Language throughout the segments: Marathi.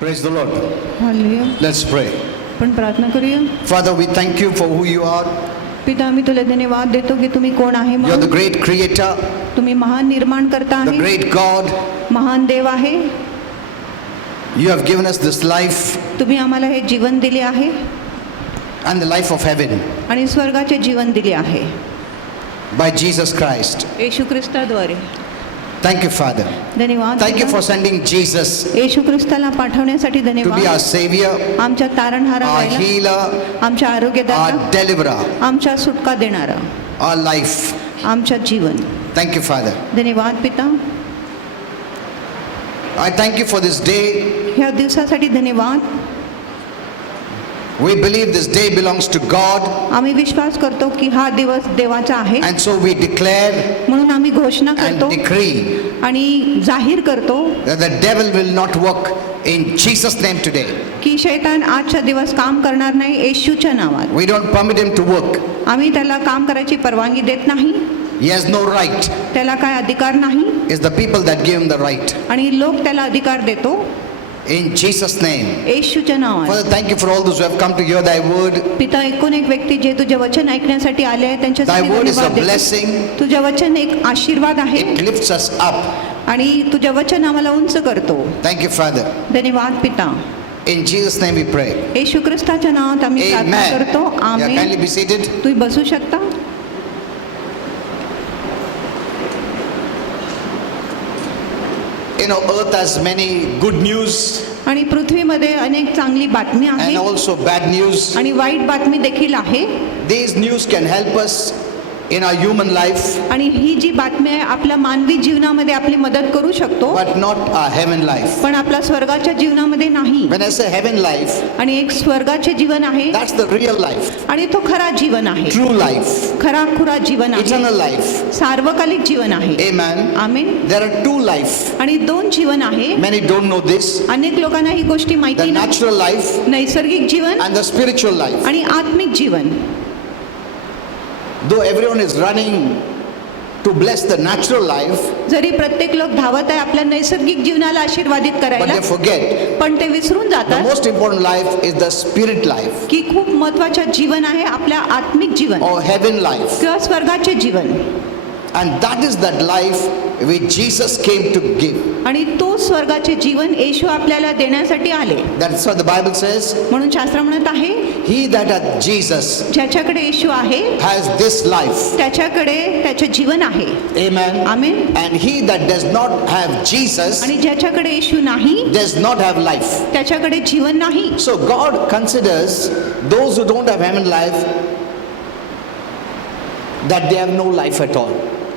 Praise the Lord. Hallelujah. Let's pray. पण प्रार्थना करूया. Father, we thank you for who you are. पिता, आम्ही तुला धन्यवाद देतो की तुम्ही कोण आहे. You're the म्हणून great creator, तुम्ही महान निर्माण करता the आहे, great God. महान देव आहे. You have given us this life तुम्ही आम्हाला हे जीवन दिले आहे and the life of heaven आणि स्वर्गाचे जीवन दिले आहे by Jesus Christ. Yeshu ख्रिस्ताद्वारे. Thank you, Father. धन्यवाद. Thank you पिता. for sending Jesus येशू ख्रिस्ताला पाठवण्यासाठी to be धन्यवाद. our Savior, आमच्या तारणहारा our व्हायला, healer, आमच्या आरोग्यदाता, our deliverer, आमच्या सुटका देणारा, our life. आमच्या जीवन. Thank you, Father. धन्यवाद पिता. I thank you for this day. ह्या दिवसासाठी धन्यवाद. We believe this day belongs to God, आम्ही विश्वास करतो की हा दिवस देवाचा आहे, and so we declare म्हणून आम्ही घोषणा and करतो decree आणि जाहीर करतो that the devil will not work in Jesus' name today. की शैतान आजचा दिवस काम करणार नाही येशूच्या नावात. We don't permit him to work. आम्ही त्याला काम करायची परवानगी देत नाही. He has no right. त्याला काय अधिकार नाही It's the people that give him the right. आणि लोक त्याला अधिकार देतो In Jesus' name. येशूच्या नावात. Father, thank you for all those who have come to hear thy word. पिता, एकूण एक व्यक्ती जे तुझे वचन ऐकण्यासाठी आले आहे Thy त्यांच्यासाठी word is a धन्यवाद देतो. blessing. तुझे वचन एक आशीर्वाद आहे It lifts us up. आणि तुझे वचन आम्हाला उंच करतो. Thank you, Father. धन्यवाद पिता. In Jesus' name we pray. येशू ख्रिस्ताच्या नावात आम्ही प्रार्थना Amen. करतो. Yeah, amen. kindly be seated. तुम्ही बसू शकता. You know, earth has many good news आणि पृथ्वीमध्ये अनेक चांगली बातमी and आहे also bad news. आणि वाईट बातमी देखील आहे. These news can help us in our human life, आणि ही जी बातमी आहे आपल्या मानवी जीवनामध्ये आपली मदत करू शकतो, but not our heaven life. पण आपल्या स्वर्गाच्या जीवनामध्ये नाही. When I say heaven life, आणि एक स्वर्गाचे जीवन आहे that's the real life, आणि तो खरा जीवन आहे, true life, खरा खुरा जीवन आहे, eternal life. सार्वकालिक जीवन आहे. Amen. Amen. There are two life. आणि दोन जीवन आहे. Many don't know this. अनेक लोकांना ही गोष्टी The माहिती नाही. natural life नैसर्गिक जीवन and the spiritual life. आणि आत्मिक जीवन. Though everyone is running to bless the natural life, जरी प्रत्येक लोक धावत आहे आपल्या नैसर्गिक जीवनाला आशीर्वादित but करायला, they forget पण ते विसरून the जातात most important life is the spirit life की खूप महत्वाचं जीवन आहे आपल्या आत्मिक जीवन or heaven life. किंवा स्वर्गाचे जीवन. And that is that life which Jesus came to give. आणि तो स्वर्गाचे जीवन येशू आपल्याला देण्यासाठी आले. That's what the Bible says. म्हणून शास्त्र म्हणत आहे He that hath Jesus ज्याच्याकडे येशू आहे has this life. त्याच्याकडे त्याचे जीवन आहे. Amen. Amen. And he that does not have Jesus आणि ज्याच्याकडे येशू नाही does not have life. त्याच्याकडे जीवन नाही. So God considers those who don't have heaven life that they have no life at all.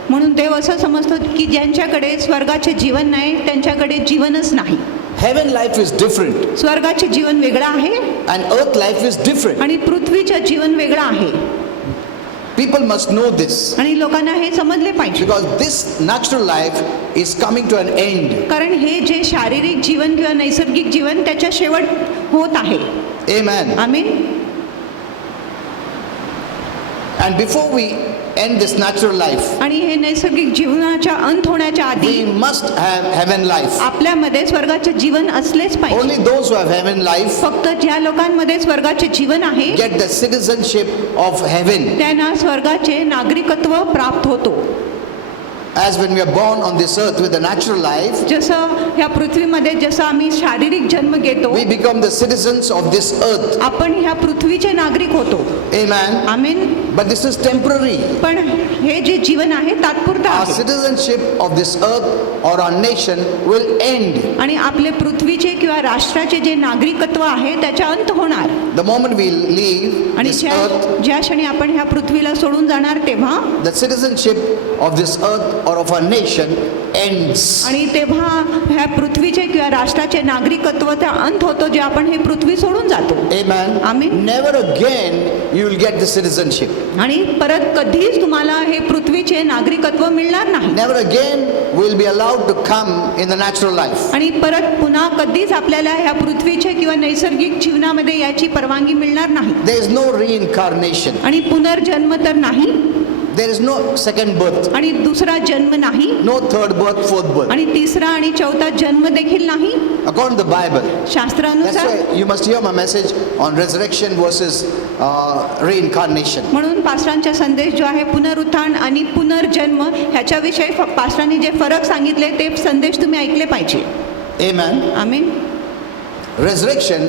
म्हणून देव असं समजतो की ज्यांच्याकडे स्वर्गाचे जीवन नाही त्यांच्याकडे जीवनच नाही. Heaven life is different स्वर्गाचे जीवन वेगळं आहे and earth life is different. आणि पृथ्वीचं जीवन वेगळं आहे. People must know this आणि लोकांना हे समजले पाहिजे, because this natural life is coming to an end. कारण हे जे शारीरिक जीवन किंवा नैसर्गिक जीवन त्याच्या शेवट होत आहे. Amen. Amen. And before we end this natural life, आणि हे नैसर्गिक जीवनाच्या अंत होण्याच्या we आधी must have heaven life. आपल्यामध्ये स्वर्गाचे जीवन असलेच Only पाहिजे. those who have heaven life फक्त ज्या लोकांमध्ये स्वर्गाचे जीवन आहे get the citizenship of heaven. त्यांना स्वर्गाचे नागरिकत्व प्राप्त होतो. As when we are born on this earth with the natural life, जसं ह्या पृथ्वीमध्ये जसं आम्ही शारीरिक जन्म घेतो, we become the citizens of this earth. आपण ह्या पृथ्वीचे नागरिक होतो. Amen. Amen. But this is temporary. पण हे जे जीवन आहे तात्पुरतं Our आहे citizenship of this earth or our nation will end आणि आपले पृथ्वीचे किंवा राष्ट्राचे जे नागरिकत्व आहे त्याचा अंत होणार. the moment we leave आणि this earth. ज्या क्षणी आपण ह्या पृथ्वीला सोडून जाणार तेव्हा The citizenship of this earth or of our nation ends. आणि तेव्हा ह्या पृथ्वीचे किंवा राष्ट्राचे नागरिकत्व त्या अंत होतो जे आपण हे पृथ्वी सोडून जातो. Amen. Amen. Never again you will get the citizenship. आणि परत कधीच तुम्हाला हे पृथ्वीचे नागरिकत्व मिळणार नाही. Never again will be allowed to come in the natural life. आणि परत पुन्हा कधीच आपल्याला ह्या पृथ्वीचे किंवा नैसर्गिक जीवनामध्ये याची परवानगी मिळणार नाही. There is no reincarnation. आणि पुनर्जन्म तर नाही. There is no second birth, आणि दुसरा जन्म नाही, no third birth, fourth birth. आणि तिसरा आणि चौथा जन्म देखील नाही. According to the Bible. That's शास्त्रानुसार why you must hear my message on resurrection versus reincarnation. म्हणून पास्टरांचा संदेश जो आहे पुनरुत्थान आणि पुनर्जन्म ह्याच्याविषयी पास्टरांनी जे फरक सांगितले ते संदेश तुम्ही ऐकले पाहिजे. Amen. Amen. Resurrection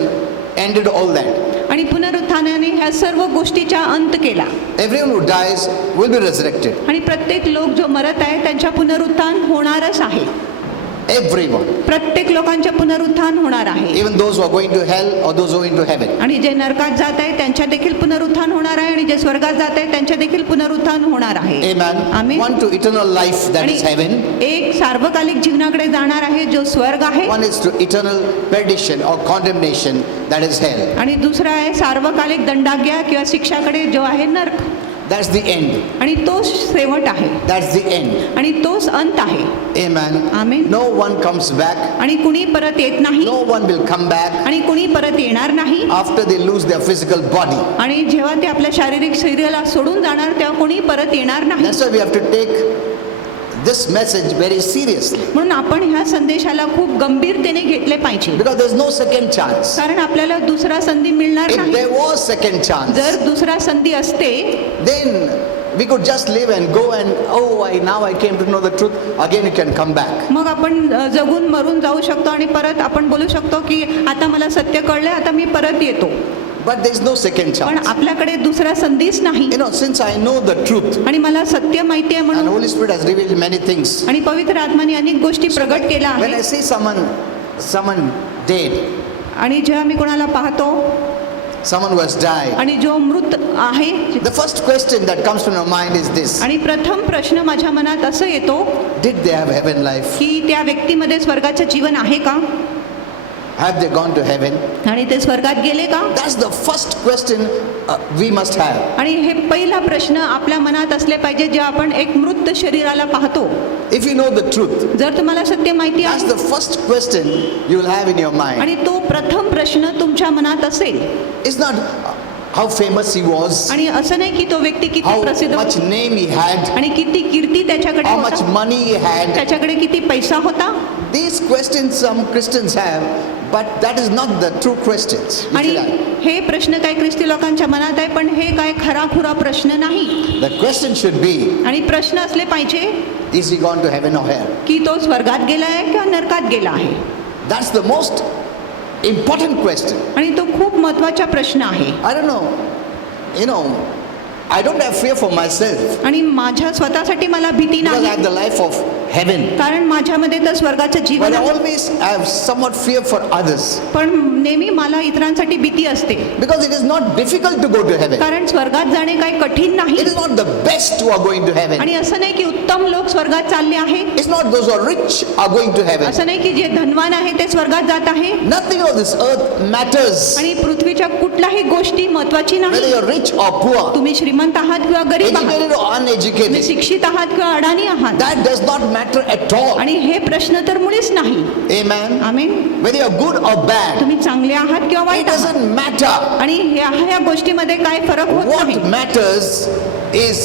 ended all that. आणि पुनरुत्थानाने ह्या सर्व गोष्टीचा अंत केला. Everyone who dies will be resurrected. आणि प्रत्येक लोक जो मरत आहे त्यांच्या पुनरुत्थान होणारच आहे. Everyone. प्रत्येक लोकांचे पुनरुत्थान होणार आहे. Even those who are going to hell or those who are going to heaven. आणि जे नरकात जात आहे त्यांच्या देखील पुनरुत्थान होणार आहे, आणि जे स्वर्गात जात आहे त्यांच्या देखील पुनरुत्थान होणार आहे. Amen. Amen. One to eternal life, that is heaven. एक सार्वकालिक जीवनाकडे जाणार आहे जो स्वर्ग आहे, One is to eternal perdition or condemnation, that is hell. आणि दुसरा आहे सार्वकालिक दंडाज्ञा किंवा शिक्षाकडे जो आहे नरक. That's the end. आणि तोच शेवट आहे, That's the end. आणि तोच अंत आहे. Amen. Amen. No one comes back. आणि कुणी परत येत नाही, No one will come back आणि कुणी परत येणार नाही. after they lose their physical body. आणि जेव्हा ते आपल्या शारीरिक शरीराला सोडून जाणार तेव्हा कोणी परत येणार नाही. That's why we have to take this message very seriously. म्हणून आपण ह्या संदेशाला खूप गंभीरतेने घेतले पाहिजे, Because there's no second chance. कारण आपल्याला दुसरा संधी मिळणार If नाही. there was second chance, जर दुसरा संधी असते then we could just live and go and, oh, now I came to know the truth. Again you can come back. मग आपण जगून मरून जाऊ शकतो आणि परत आपण बोलू शकतो की आता मला सत्य कळले, आता मी परत येतो. But there's no second पण chance. आपल्याकडे दुसरा संधीच नाही. Since I know the truth, आणि मला सत्य माहिती आहे and म्हणून, Holy Spirit has revealed many things. आणि पवित्र आत्माने अनेक गोष्टी प्रगट केल्या When I आहेत. see someone dead, आणि जेव्हा मी कोणाला पाहतो someone who has died, आणि जो मृत आहे, the first question that comes to my mind is this: आणि प्रथम प्रश्न माझ्या मनात असं येतो did they have heaven life? की त्या व्यक्तीमध्ये स्वर्गाचं जीवन आहे का, Have they gone to heaven? आणि ते स्वर्गात गेले का. That's the first question we must have. आणि हे पहिला प्रश्न आपल्या मनात असले पाहिजे जेव्हा आपण एक मृत शरीराला पाहतो. If you know the truth, जर तुम्हाला सत्य माहिती that's आहे, the first question you will have in your mind. आणि तो प्रथम प्रश्न तुमच्या मनात असेल. It's not how famous he was, आणि असं नाही की तो व्यक्ती किती how प्रसिद्ध much होता, name he had, आणि किती कीर्ती त्याच्याकडे how much होता, money he had. त्याच्याकडे किती पैसा होता. These questions some Christians have, but that is not the true questions. you आणि should have. हे प्रश्न काय ख्रिस्ती लोकांच्या मनात आहे, पण हे काय खराखुरा प्रश्न नाही. The question should be, आणि प्रश्न असले पाहिजे is he gone to heaven or hell? की तो स्वर्गात गेला आहे किंवा नरकात गेला आहे. That's the most important question. आणि तो खूप महत्वाचा प्रश्न आहे. I don't know, I don't have fear for myself आणि माझ्या स्वतःसाठी मला भीती because I नाही, have the life of heaven. कारण माझ्यामध्ये तर स्वर्गाचं But जीवन I आहे. always have somewhat fear for others पण नेहमी मला इतरांसाठी भीती असते, because it is not difficult to go to heaven. कारण स्वर्गात जाणे काही कठीण नाही. It is not the best who are going to heaven. आणि असं नाही की उत्तम लोक स्वर्गात चालले आहे, It's not those who are rich are going to heaven. असं नाही की जे धनवान आहे ते स्वर्गात जात आहे. Nothing of this earth matters आणि पृथ्वीच्या कुठल्याही गोष्टी महत्वाची whether नाही. you're rich or poor, तुम्ही श्रीमंत आहात किंवा गरीब आहात, educated or तुम्ही uneducated. शिक्षित आहात किंवा अडाणी आहात, That does not matter at all. आणि हे प्रश्न तर मुळीच नाही. Amen. Amen. Whether you're good or bad, तुम्ही चांगले आहात किंवा it वाईट आहात, doesn't matter. आणि ह्या गोष्टीमध्ये काय फरक होत नाही. What matters is,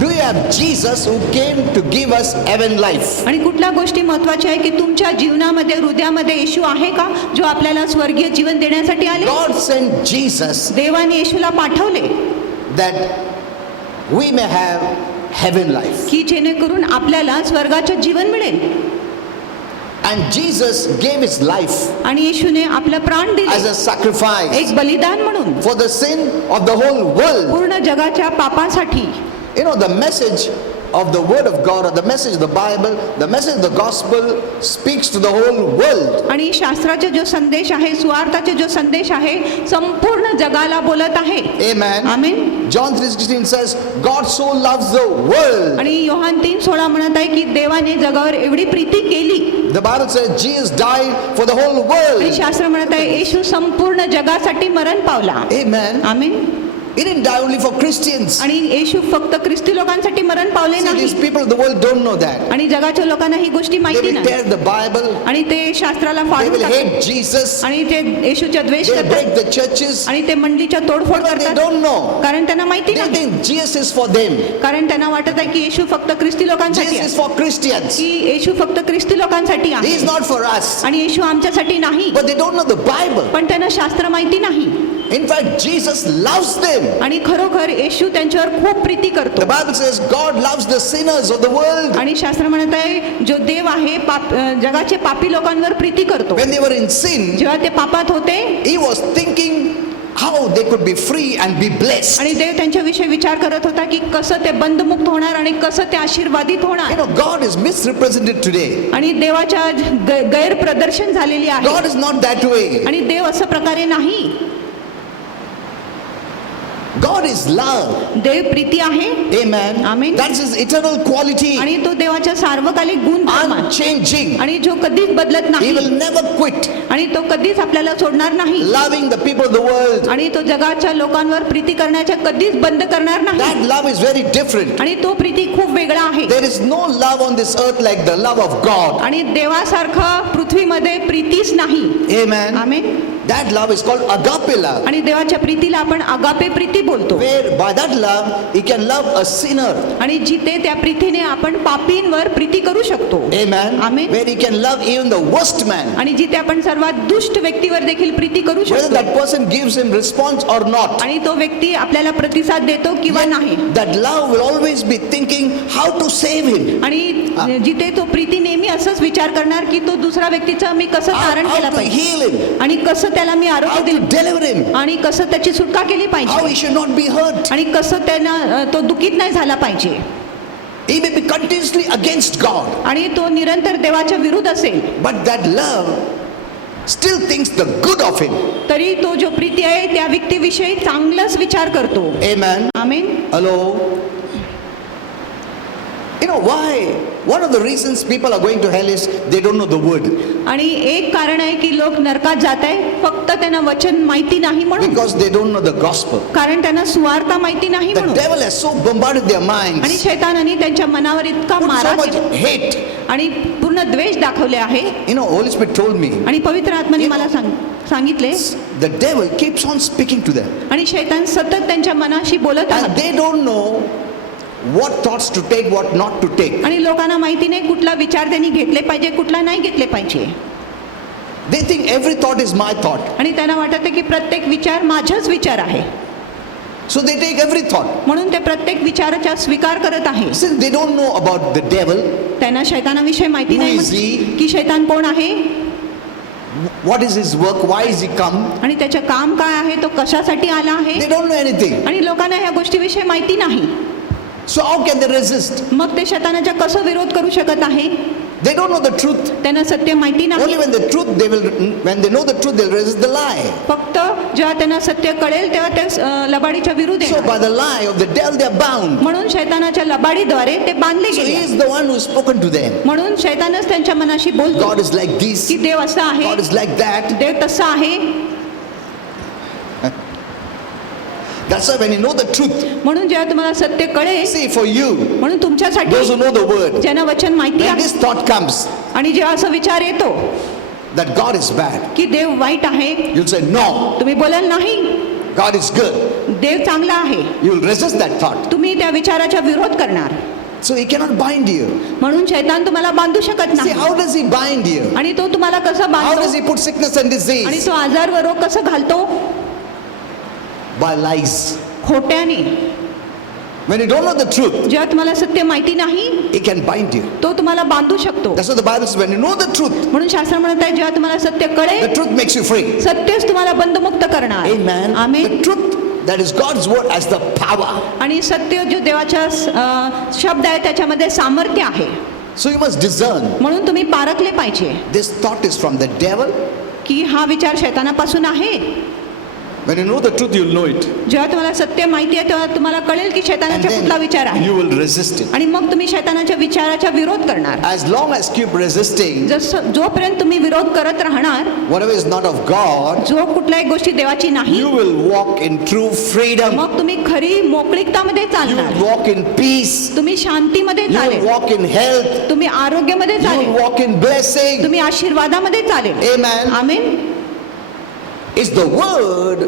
do you have Jesus who came to give us heaven life? आणि कुठल्या गोष्टी महत्वाच्या आहे की तुमच्या जीवनामध्ये, हृदयामध्ये येशू आहे का, जो आपल्याला स्वर्गीय जीवन देण्यासाठी आले. God sent Jesus देवाने येशूला पाठवले that we may have heaven life. की जेणेकरून आपल्याला स्वर्गाचं जीवन मिळेल. And Jesus gave his life आणि येशूने आपलं प्राण as दिले a sacrifice एक बलिदान म्हणून for the sin of the whole world. पूर्ण जगाच्या पापासाठी. The message of the word of God, or the message of the Bible, the message of the gospel speaks to the whole world. आणि शास्त्राचा जो संदेश आहे, सुवार्ताचा जो संदेश आहे, संपूर्ण जगाला बोलत आहे. Amen. Amen. John 3:16 says, God so loves the world. आणि योहान 3:16 म्हणत आहे की देवाने जगावर एवढी प्रीती केली. The Bible says Jesus died for the whole आणि world. शास्त्र म्हणत आहे येशू संपूर्ण जगासाठी मरण पावला. Amen. Amen. He didn't die only for Christians. आणि येशू फक्त ख्रिस्ती लोकांसाठी मरण पावले See, नाही. these people of the world don't know that. आणि जगाच्या लोकांना ही गोष्टी They माहिती will नाही. tear the Bible. आणि ते शास्त्राला They फाडून will टाकतात. hate Jesus. आणि ते येशूचा द्वेष They will break करतात. the churches. आणि ते मंडळीच्या तोडफोड But they करतात. don't know. कारण त्यांना माहिती They नाही. think Jesus is for them. कारण त्यांना वाटत आहे की येशू फक्त ख्रिस्ती लोकांसाठी Jesus आहे. is for Christians. की येशू फक्त ख्रिस्ती लोकांसाठी He आहे is not for us. आणि येशू आमच्यासाठी नाही. But they don't know the Bible. पण त्यांना शास्त्र माहिती नाही. In fact, Jesus loves them. आणि खरोखर येशू त्यांच्यावर खूप प्रीती The करतो. Bible says God loves the sinners of the world. आणि शास्त्र म्हणत आहे जो देव आहे जगाचे पापी लोकांवर प्रीती करतो. When they were in sin, जेव्हा ते पापात होते He was thinking how they could be free and be blessed. आणि देव त्यांच्याविषयी विचार करत होता की कसं ते बंधमुक्त होणार आणि कसं ते आशीर्वादित You होणार. know, God is misrepresented today. आणि देवाच्या गैरप्रदर्शन झालेली आहे. God is not that way. आणि देव असं प्रकारे नाही. God is love. देव प्रीती आहे. Amen. Amen. That's His eternal quality. आणि तो देवाच्या सार्वकालिक गुणधर्म आहे. Unchanging. आणि जो कधीच बदलत He नाही. will never quit आणि तो कधीच आपल्याला सोडणार नाही. loving the people of the world. आणि तो जगाच्या लोकांवर प्रीती करण्याच्या कधीच बंद करणार नाही. That love is very different. आणि तो प्रीती खूप वेगळा आहे. There is no love on this earth like the love of God. आणि देवासारखं पृथ्वीमध्ये प्रीतीच नाही. Amen. Amen. That love is called agape love. आणि देवाच्या प्रीतीला आपण आगापे प्रीती बोलतो. Where by that love He can love a sinner. आणि जिथे त्या प्रीतीने आपण पापींवर प्रीती करू शकतो. Amen. Amen. Where He can love even the worst man. आणि जिथे आपण सर्वात दुष्ट व्यक्तीवर देखील प्रीती करू Whether शकतो. that person gives Him response or not. आणि तो व्यक्ती आपल्याला प्रतिसाद देतो किंवा नाही. That love will always be thinking how to save him. आणि जिथे तो प्रीती नेहमी असंच विचार करणार की तो दुसऱ्या व्यक्तीचं मी कसं तारण How केलं to पाहिजे heal him. आणि कसं त्याला मी आरोग्य How to दिलं deliver him. आणि कसं त्याची सुटका केली How पाहिजे he should not be hurt. आणि कसं त्यांना तो दुखीत नाही झाला पाहिजे. He may be continuously against God. आणि तो निरंतर देवाच्या विरुद्ध असेल But that love still thinks the good of him. तरी तो जो प्रीती आहे त्या व्यक्तीविषयी चांगलाच विचार करतो. Amen. Amen. Hello. You know why? One of the reasons people are going to hell is they don't know the word. आणि एक कारण आहे की लोक नरकात जात आहे फक्त त्यांना वचन माहिती नाही म्हणून. Because they don't know the gospel. कारण त्यांना सुवार्ता माहिती नाही The म्हणून. devil has so bombarded their आणि minds. शैतानाने त्यांच्या मनावर इतका Put मारा so much केला hate. आणि पूर्ण द्वेष दाखवले आहे. You know, Holy Spirit told me आणि पवित्र आत्म्याने मला सांगितले the devil keeps on speaking to them. आणि शैतान सतत त्यांच्या मनाशी बोलत And आहे. they don't know what thoughts to take, what not to take. आणि लोकांना माहिती नाही कुठला विचार त्यांनी घेतले पाहिजे कुठला नाही घेतले पाहिजे. They think every thought is my thought. आणि त्यांना वाटत आहे की प्रत्येक विचार माझाच विचार आहे. So they take every thought. म्हणून ते प्रत्येक विचाराचा स्वीकार करत आहे. Since they don't know about the devil, त्यांना शैतानाविषयी माहिती Who नाही is he? की शैतान कोण आहे what is his work, why is he come, आणि त्याचे काम काय आहे तो कशासाठी आला आहे. they don't know anything. आणि लोकांना ह्या गोष्टीविषयी माहिती नाही. So how can they resist? मग ते शैतानाचा कसं विरोध करू शकत आहे. They don't know the truth. त्यांना सत्य माहिती Only नाही. when they know the truth, they'll resist the lie. फक्त जेव्हा त्यांना सत्य कळेल तेव्हा ते लबाडीच्या विरुद्ध So येणार. by the lie of the devil, they are bound. म्हणून शैतानाच्या लबाडीद्वारे ते बांधले So he गेले. is the one who has spoken to them. म्हणून शैतानच त्यांच्या मनाशी बोलतो God is like this, की देव असा आहे God is like that. देव तसा आहे. That's why when you know the truth, म्हणून जेव्हा तुम्हाला सत्य कळेल see for you, म्हणून those तुमच्यासाठी who know the word, ज्यांना वचन माहिती when आहे this thought comes आणि जेव्हा असा विचार येतो that God is bad, की देव वाईट आहे you'll say no, तुम्ही बोलाल नाही God is good. देव चांगला आहे. You'll resist that thought. तुम्ही त्या विचाराचा विरोध करणार. So he cannot bind you. म्हणून शैतान तुम्हाला बांधू शकत See, नाही. how does he bind you? आणि तो तुम्हाला कसं How बांधतो does he put sickness and आणि disease? तो आजार व रोग कसं घालतो. By lies. खोट्याने. When you don't know the truth, जेव्हा तुम्हाला सत्य माहिती नाही he can bind you. तो तुम्हाला बांधू शकतो. That's what the Bible says. When you know the truth, म्हणून शास्त्र म्हणत आहे जेव्हा तुम्हाला सत्य the कळेल truth makes you free. सत्यच तुम्हाला बंधमुक्त करणार. Amen. Amen. The truth that is God's word has the power. आणि सत्य जो देवाचा शब्द आहे त्याच्यामध्ये सामर्थ्य आहे. So you must discern. म्हणून तुम्ही पारखले पाहिजे This thought is from the devil की हा विचार शैतानापासून आहे When you know the truth, you'll know it. जेव्हा तुम्हाला सत्य माहिती आहे तेव्हा तुम्हाला कळेल की And शैतानाचा कुठला विचार then आहे you will resist it. आणि मग तुम्ही शैतानाच्या विचाराचा विरोध करणार. As long as keep resisting जोपर्यंत तुम्ही विरोध करत राहणार, whatever is not of God, जो कुठल्याही गोष्टी देवाची नाही, you will walk in true freedom. मग तुम्ही खरी मोकळीकतामध्ये You चालणार. will walk in peace. तुम्ही शांतीमध्ये You will चालेल, walk in health. तुम्ही आरोग्यामध्ये You will चालेल, walk in blessing. तुम्ही आशीर्वादामध्ये चालेल. Amen. Amen. It's the word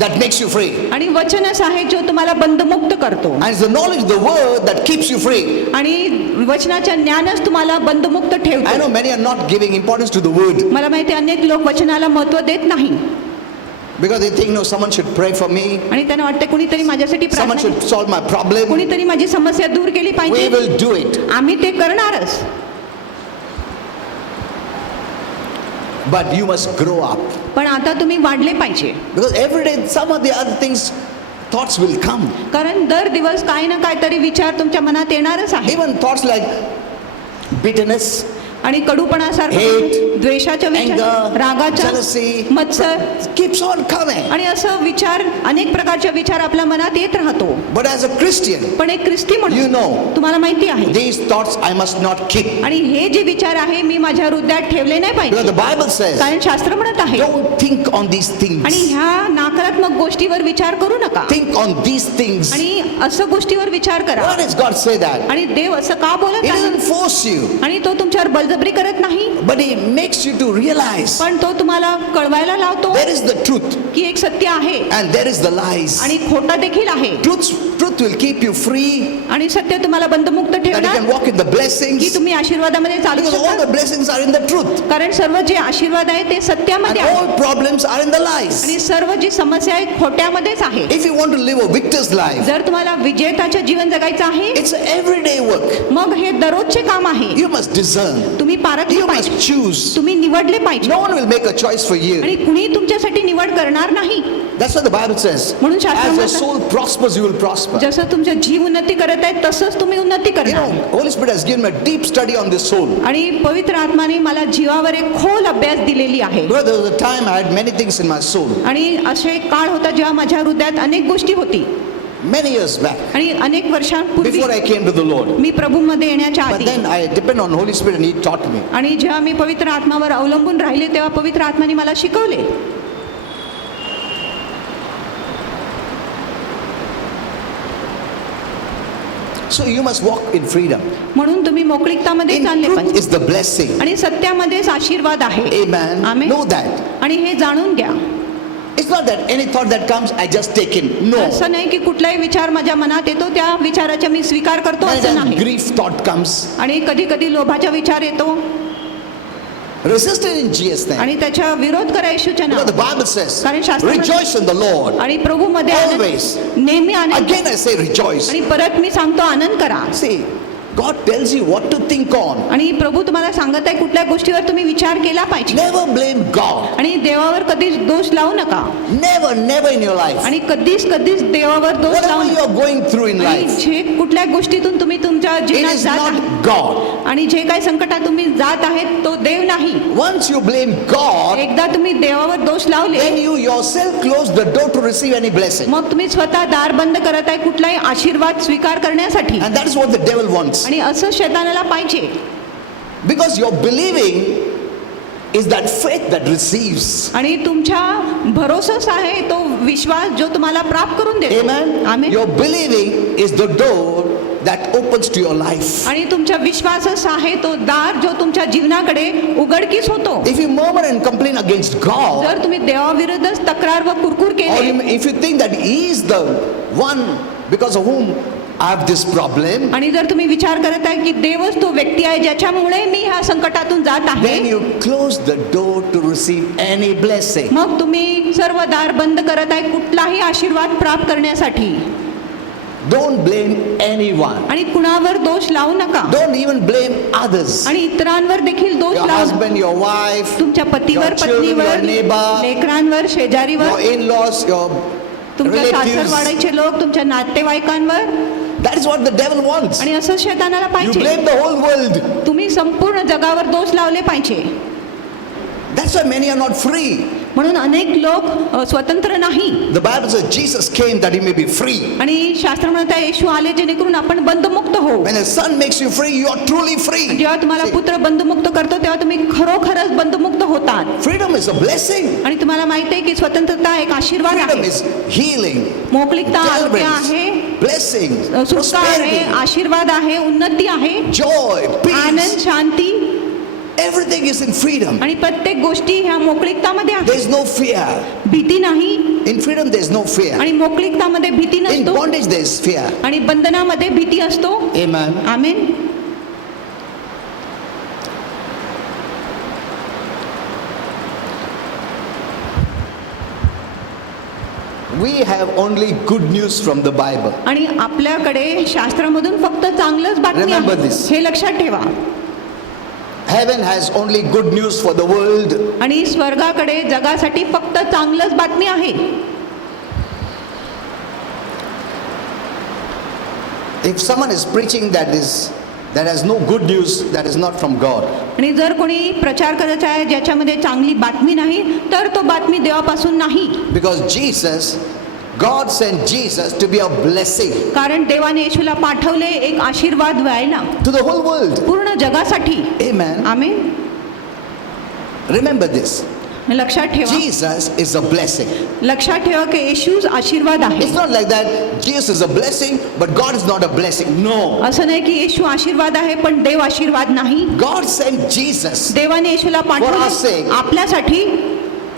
that makes you free. आणि वचनच आहे जो तुम्हाला बंधमुक्त करतो. And it's the knowledge of the word that keeps you free. आणि वचनाच्या ज्ञानच तुम्हाला बंधमुक्त I ठेवतो. know many are not giving importance to the word मला माहिती आहे, अनेक लोक वचनाला महत्त्व देत नाही because they think, no, someone should pray for me. आणि त्यांना वाटते कुणीतरी माझ्यासाठी Someone प्रार्थना should solve my problem. कुणीतरी माझी समस्या दूर केली We पाहिजे. will do it. आम्ही ते करणारच. But you must grow up. पण आता तुम्ही वाढले पाहिजे, Because every day some of the other things, thoughts will come. कारण दर दिवस काही ना काहीतरी विचार तुमच्या मनात येणारच आहे. Even thoughts like bitterness, आणि कडूपणासारखं, Hate, द्वेषाचा विचार, anger, रागाचा, jealousy, मत्सर, keeps on coming. आणि असं विचार, अनेक प्रकारचे विचार आपल्या मनात येत राहतो. But as a Christian, पण एक ख्रिस्ती you म्हणून know, तुम्हाला माहिती आहे, these thoughts I must not keep. आणि हे जे विचार आहे मी माझ्या हृदयात ठेवले नाही Because पाहिजे, the Bible says, कारण शास्त्र म्हणत आहे, don't think on these आणि things. ह्या नकारात्मक गोष्टीवर विचार करू नका, Think on these things. आणि असं गोष्टीवर विचार Why करा. does God say that? आणि देव असं का बोलत He आहे? doesn't force you, आणि तो तुमच्यावर बळजबरी करत नाही, but He makes you to realize पण तो तुम्हाला कळवायला लावतो there is the truth की एक सत्य आहे and there is the lies. आणि खोटा देखील आहे. Truth will keep you free, आणि सत्य तुम्हाला बंधमुक्त that you can ठेवणार walk in the की blessings, तुम्ही आशीर्वादामध्ये चालू because all the शकता, blessings are in the truth कारण सर्व जे आशीर्वाद आहे ते and सत्यामध्ये आहे all problems are in the lies. आणि सर्व जी समस्या आहे खोट्यामध्येच आहे. If you want to live a victor's life, जर तुम्हाला विजेताचे जीवन जगायचं आहे, it's an everyday work. मग हे दररोजचे काम आहे. You must discern, तुम्ही पारखले you must पाहिजे, choose. तुम्ही निवडले पाहिजे, No one will make a choice for you. आणि कुणी तुमच्यासाठी निवड करणार नाही. That's what the Bible says. म्हणून शास्त्र As your म्हणतं, soul prospers, you will prosper. जसं तुमच्या जीव उन्नती करत आहे तसंच तुम्ही उन्नती You करणार. know, Holy Spirit has given me a deep study on this soul. आणि पवित्र आत्माने मला जीवावर एक खोल अभ्यास दिलेली आहे. Because there was a time I had many things in my soul, आणि असे एक काळ होता जेव्हा माझ्या हृदयात अनेक गोष्टी होती, many years back, आणि अनेक वर्षांपूर्वी before I came to the Lord. मी प्रभूमध्ये येण्याच्या But आधी, then I depend on Holy Spirit and He taught me. आणि जेव्हा मी पवित्र आत्मावर अवलंबून राहिले तेव्हा पवित्र आत्माने मला शिकवले. So you must walk in freedom. म्हणून तुम्ही मोकळीकतामध्ये In चालले truth पाहिजे, is the blessing. आणि सत्यामध्येच आशीर्वाद आहे. Amen. आमेन. Know that. आणि हे जाणून घ्या. It's not that any thought that comes, I just take in. No. असं नाही की कुठलाही विचार माझ्या मनात येतो त्या विचाराचा मी स्वीकार करतो, Many असं times नाही. grief thought comes. आणि कधी कधी लोभाचा विचार येतो, Resist it in Jesus' name. आणि त्याच्या विरोध करा येशूच्या Because the नावात. Bible says, कारण शास्त्र म्हणतं, rejoice in the Lord. आणि प्रभूमध्ये आनंद, Always. नेहमी आनंद. Again I say rejoice. आणि परत मी सांगतो आनंद करा. See, God tells you what to think on. आणि प्रभू तुम्हाला सांगत आहे कुठल्या गोष्टीवर तुम्ही विचार केला पाहिजे, Never blame God. आणि देवावर कधीच दोष लावू नका, Never, never in your life. आणि कधीच देवावर दोष लावू Whatever you नका. are going through in आणि life, जे कुठल्या गोष्टीतून तुम्ही तुमच्या it जीवनात is जात not आहात, God. आणि जे काही संकटात तुम्ही जात आहेत तो देव नाही. Once you blame God, एकदा तुम्ही देवावर दोष लावले, then you yourself close the door to receive any blessing. मग तुम्ही स्वतः दार बंद करत आहे कुठलाही आशीर्वाद स्वीकार करण्यासाठी, And that is what the devil wants. आणि असं शैतानाला पाहिजे. Because your believing is that faith that receives. आणि तुमच्या भरोसाच आहे तो विश्वास जो तुम्हाला प्राप्त करून देतो. Amen. Amen. Your believing is the door that opens to your life. आणि तुमच्या विश्वासच आहे तो दार जो तुमच्या जीवनाकडे उघडकीस होतो. If you murmur and complain against God, जर तुम्ही देवाविरुद्धच तक्रार व कुरकुर or केले, if you think that He is the one because of whom I have this problem, आणि जर तुम्ही विचार करत आहे की देवच तो व्यक्ती आहे ज्याच्यामुळे मी ह्या संकटातून जात then आहे, you close the door to receive any blessing. मग तुम्ही सर्व दार बंद करत आहे कुठलाही आशीर्वाद प्राप्त करण्यासाठी. Don't blame anyone. आणि कुणावर दोष लावू नका, Don't even blame others. आणि इतरांवर देखील दोष Your लावू नका. husband, your wife, तुमच्या पतीवर, your children, पत्नीवर, your neighbor, लेकरांवर, शेजारीवर, your in-laws, your तुमच्या relatives. सासरवाडीचे लोक, तुमच्या नातेवाईकांवर, That is what the devil wants. आणि असं शैतानाला You पाहिजे. blame the whole world. तुम्ही संपूर्ण जगावर दोष लावले पाहिजे. That's why many are not free. म्हणून अनेक लोक स्वतंत्र नाही. The Bible says Jesus came that he may be free. आणि शास्त्र म्हणत आहे येशू आले जेणेकरून आपण बंधमुक्त हो. When the Son makes you free, you are truly free. जेव्हा तुम्हाला पुत्र बंधमुक्त करतो तेव्हा तुम्ही खरोखरच बंधमुक्त होतात. Freedom is a blessing. आणि तुम्हाला माहिती आहे की स्वतंत्रता एक आशीर्वाद Freedom आहे. is healing, मोकळीकता आरोग्य आहे, deliverance, blessing, सुटका आहे, prosperity, आशीर्वाद आहे, उन्नती आहे, joy, peace. Anand, Shanti Everything is in freedom. आणि प्रत्येक गोष्टी ह्या मोकळीकतामध्ये There आहे. is no fear. भीती नाही In freedom there is no fear. आणि मोकळीकतामध्ये भीती In नसतो bondage there is fear. आणि बंधनामध्ये भीती असतो. Amen. Amen. We have only good news from the Bible. आणि आपल्याकडे शास्त्रामधून फक्त चांगलंच बातमी Remember आहे. this. हे लक्षात ठेवा. Heaven has only good news for the world. आणि स्वर्गाकडे जगासाठी फक्त चांगलंच बातमी आहे. If someone is preaching that has no good news, that is not from God. आणि जर कोणी प्रचार करत आहे ज्याच्यामध्ये चांगली बातमी नाही तर तो बातमी देवापासून नाही. Because God sent Jesus to be a blessing कारण देवाने येशूला पाठवले एक आशीर्वाद व्हायला to the whole world. पूर्ण जगासाठी. Amen. आमेन. Remember this. लक्षात ठेवा. Jesus is a blessing. लक्षात ठेवा की येशूच आशीर्वाद आहे. It's not like that Jesus is a blessing, but God is not a blessing. No. असं नाही की येशू आशीर्वाद आहे पण देव आशीर्वाद नाही. God sent Jesus देवाने येशूला our पाठवले sake. आपल्यासाठी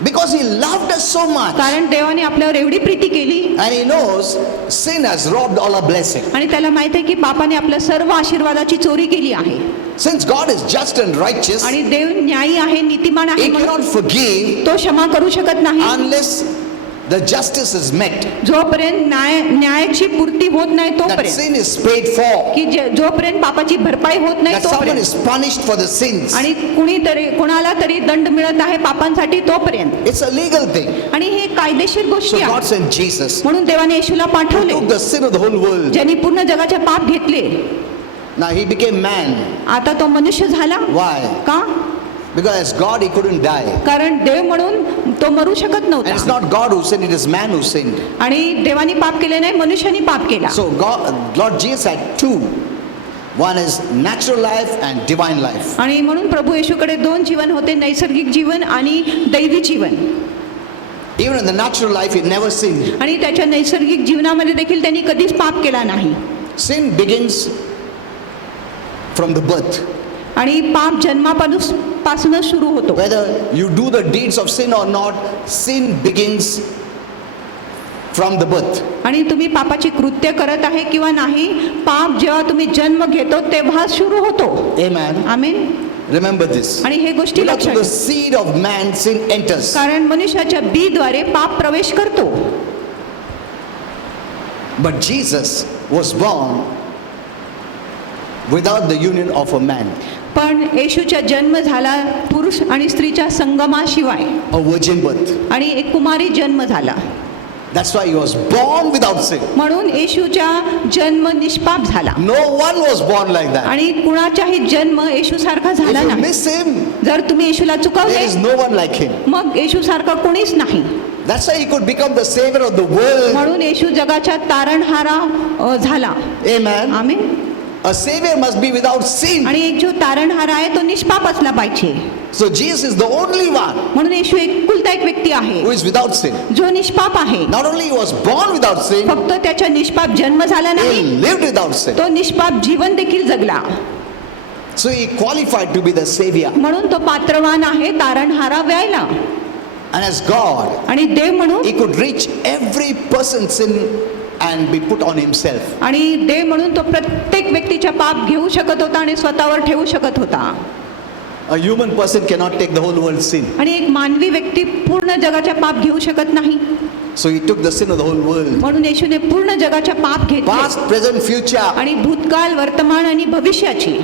because he loved us so much. कारण देवाने आपल्यावर एवढी प्रीती केली And he knows sin has robbed all our blessing. आणि त्याला माहित आहे की पापाने आपल्या सर्व आशीर्वादाची चोरी केली आहे. Since God is just and righteous, आणि देव न्यायी आहे, नीतिमान आहे he म्हणून cannot forgive तो क्षमा करू शकत नाही unless the justice is met, जोपर्यंत न्यायाची पूर्ती होत नाही that तोपर्यंत, sin is paid for, की जोपर्यंत पापाची भरपाई होत नाही that someone तोपर्यंत, is punished for the sins. आणि कोणाला तरी दंड मिळत आहे पापांसाठी तोपर्यंत. It's a legal thing. आणि हे कायदेशीर So गोष्टी God आहेत. sent Jesus म्हणून देवाने येशूला who पाठवले took the sin of the whole world. ज्यांनी पूर्ण जगाचे पाप घेतले. Now he became man. आता तो मनुष्य झाला. Why? का? Because as God he couldn't die. कारण देव म्हणून तो मरू शकत And it's नव्हता. not God who sinned, it is man who sinned. आणि देवाने पाप केले नाही, मनुष्याने पाप केला. So Lord Jesus had two. One is natural life and divine life. आणि म्हणून प्रभू येशूकडे दोन जीवन होते, नैसर्गिक जीवन आणि दैवी जीवन. Even in the natural life he never sinned. आणि त्याच्या नैसर्गिक जीवनामध्ये देखील त्यांनी कधीच पाप केला नाही. Sin begins from the birth. आणि पाप जन्मापासूनच सुरू होतो. Whether you do the deeds of sin or not, sin begins from the birth. आणि तुम्ही पापाची कृत्य करत आहे किंवा नाही, पाप जेव्हा तुम्ही जन्म घेतो तेव्हा सुरू होतो. Amen. आमेन. Remember this. आणि हे गोष्टी Because लक्षात through the ठेवा. seed of man sin enters. कारण मनुष्याच्या बीद्वारे पाप प्रवेश करतो. But Jesus was born without the union of a man, पण येशूचा जन्म झाला पुरुष आणि स्त्रीच्या संगमाशिवाय, a virgin birth. आणि एक कुमारी जन्म झाला. That's why he was born without sin. म्हणून येशूचा जन्म निष्पाप झाला. No one was born like that. आणि कुणाचाही जन्म येशूसारखा झाला If you नाही. miss him, जर तुम्ही येशूला there चुकवले is no one like him. मग येशूसारखा कोणीच नाही. That's why he could become the savior of the world. म्हणून येशू जगाच्या तारणहारा झाला. Amen. Amen. A savior must be without sin. आणि एक जो तारणहार आहे तो निष्पाप असला पाहिजे. So Jesus is the only one म्हणून येशू एकुलता एक व्यक्ती आहे who is without sin. जो निष्पाप आहे. Not only he was born without sin, फक्त त्याच्या निष्पाप जन्म झाला he नाही, lived without sin. तो निष्पाप जीवन देखील जगला. So he qualified to be the savior. म्हणून तो पात्रवान आहे तारणहारा व्यायला. And as God, आणि देव म्हणून, he could reach every person's sin and be put on himself. आणि देव म्हणून तो प्रत्येक व्यक्तीच्या पाप घेऊ शकत होता आणि स्वतःवर ठेवू शकत होता. A human person cannot take the whole world's sin. आणि एक मानवी व्यक्ती पूर्ण जगाच्या पाप घेऊ शकत नाही. So he took the sin of the whole world. म्हणून येशूने पूर्ण जगाच्या पाप घेतले, Past, present, future. आणि भूतकाळ, वर्तमान आणि भविष्याची.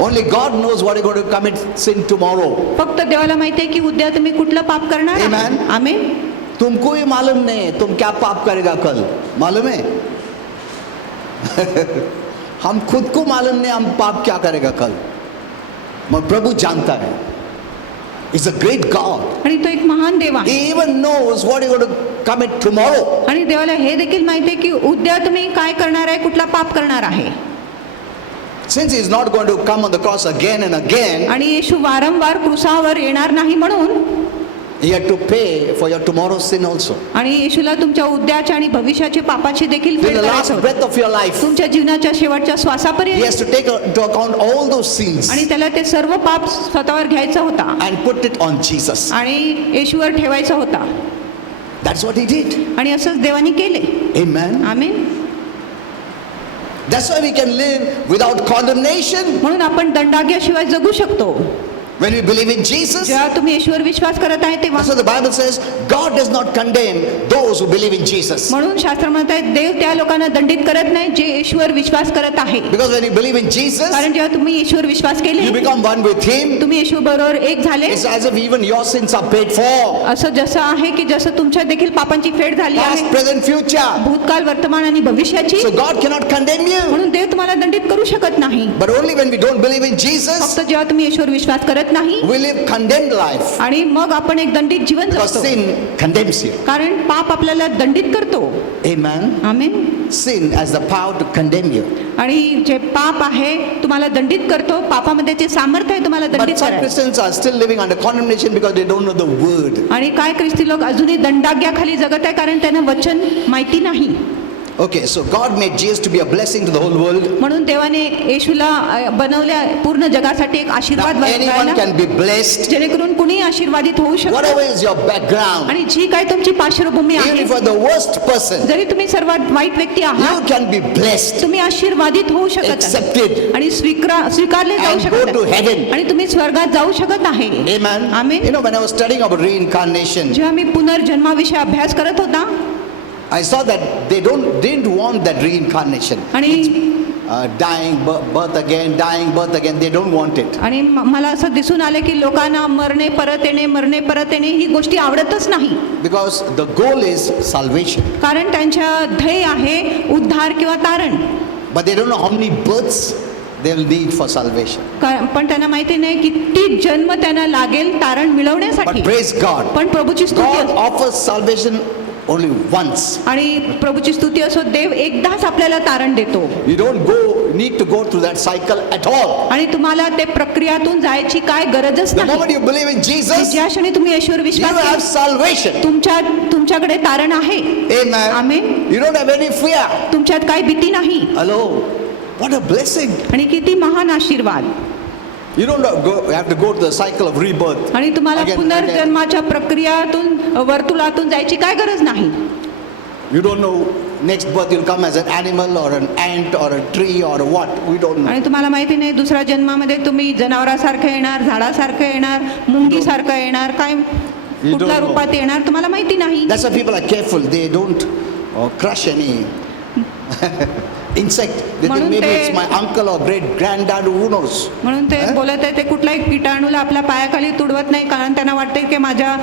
Only God knows what you're going to commit sin tomorrow. फक्त देवाला माहिती आहे की उद्या तुम्ही कुठलं पाप करणार आहे. Amen. आमेन. तुमको ही मालूम नहीं है तुम क्या पाप करेगा कल, मालूम है? हम खुद को मालूम नहीं हम पाप क्या करेगा कल, मगर प्रभु जानता है. He's a great God. आणि तो एक महान देव आहे. He even knows what you're going to commit tomorrow. आणि देवाला हे देखील माहिती आहे की उद्या तुम्ही काय करणार आहे, कुठला पाप करणार आहे. Since he's not going to come on the cross again and again, आणि येशू वारंवार क्रुसावर येणार नाही म्हणून he had to pay for your tomorrow's sin also. आणि येशूला तुमच्या उद्याच्या आणि भविष्याचे पापाची देखील Till फेड the करायचं last होतं. breath of your life, तुमच्या जीवनाच्या शेवटच्या he श्वासापर्यंत has to take into account all those sins आणि त्याला ते सर्व पाप स्वतःवर घ्यायचा होता and put it on Jesus. आणि येशूवर ठेवायचा होता. That's what he did. आणि असंच देवाने केले. Amen. Amen. That's why we can live without condemnation. म्हणून आपण दंडाज्ञाशिवाय जगू शकतो. When we believe in Jesus, जेव्हा तुम्ही येशूवर विश्वास करत आहे तेव्हा. that's what the Bible says. God does not condemn those who believe in Jesus. म्हणून शास्त्र म्हणत आहे देव त्या लोकांना दंडित करत नाही जे येशूवर विश्वास करत आहे. Because when you believe in Jesus, कारण जेव्हा तुम्ही येशूवर विश्वास केले you become one with Him. तुम्ही येशू बरोबर एक झाले. It's as if even your sins are paid for. असं जसं आहे की जसं तुमच्या देखील पापांची फेड झाली Past, आहे. present, future. भूतकाल, वर्तमान आणि भविष्याची. So God cannot condemn you. म्हणून देव तुम्हाला दंडित करू शकत नाही. But only when we don't believe in Jesus, फक्त जेव्हा तुम्ही येशूवर विश्वास करत नाही we live condemned life. आणि मग आपण एक दंडित जीवन Because जगतो. sin condemns you. कारण पाप आपल्याला दंडित करतो. Amen. Amen. Sin has the power to condemn you. आणि जे पाप आहे तुम्हाला दंडित करतो. पापामध्ये जे सामर्थ्य आहे तुम्हाला But दंडित some करायचं. Christians are still living under condemnation because they don't know the word. आणि काय ख्रिस्ती लोक अजूनही दंडाज्ञाखाली जगत आहे कारण त्यांना वचन माहिती नाही. Okay, so God made Jesus to be a blessing to the whole world. म्हणून देवाने येशूला बनवल्या पूर्ण जगासाठी एक Now, आशीर्वाद anyone बनवायला, can be blessed. जेणेकरून कुणी आशीर्वादित होऊ Whatever शकतो. is your background, आणि जी काय तुमची पार्श्वभूमी even आहे, if you're the worst person, जरी तुम्ही सर्वात वाईट व्यक्ती you आहात can be blessed, तुम्ही आशीर्वादित होऊ शकत आहे. accepted, आणि स्वीकारले जाऊ and go शकत to आहे. heaven. आणि तुम्ही स्वर्गात जाऊ शकत आहे. Amen. Amen. You know, when I was studying about reincarnation, जेव्हा मी पुनर्जन्माविषयी अभ्यास करत होता I saw that they didn't want that reincarnation. आणि Dying, birth again, dying, birth again. They don't want it. आणि मला असं दिसून आलं की लोकांना मरणे परत येणे ही गोष्टी आवडतच नाही. Because the goal is salvation. कारण त्यांच्या ध्येय आहे उद्धार किंवा तारण. But they don't know how many births they'll need for salvation. पण त्यांना माहिती नाही किती जन्म त्यांना लागेल तारण मिळवण्यासाठी. But praise God. पण प्रभूची स्तुती God असो. offers salvation only once. आणि प्रभूची स्तुती असो देव एकदाच आपल्याला तारण देतो. You don't need to go through that cycle at all. आणि तुम्हाला ते प्रक्रियातून जायची काय गरजच The नाही. moment you believe in Jesus, ज्या क्षणी तुम्ही येशूवर you विश्वास have केला, salvation. तुमच्याकडे तारण आहे. Amen. Amen. You don't have any fear. तुमच्यात काही भीती नाही. Hello. What a blessing. आणि किती महान आशीर्वाद. You don't have to go to the cycle of rebirth. आणि तुम्हाला Again and again. पुनर्जन्माच्या प्रक्रियातून वर्तुळातून जायची काय गरज नाही. You don't know next birth you'll come as an animal or an ant or a tree or what. We don't know. आणि तुम्हाला माहिती नाही दुसऱ्या जन्मामध्ये तुम्ही जनावरासारखं येणार, झाडासारखं येणार, मुंगीसारखं येणार, काय कुठल्या know. रूपात येणार तुम्हाला माहिती नाही. That's why people are careful. They don't crush any insect. They think म्हणून maybe ते- it's my uncle or great granddad, who knows. म्हणून ते बोलत आहे ते कुठल्याही किटाणूला आपल्या पायाखाली तुडवत नाही कारण त्यांना वाटते की माझ्या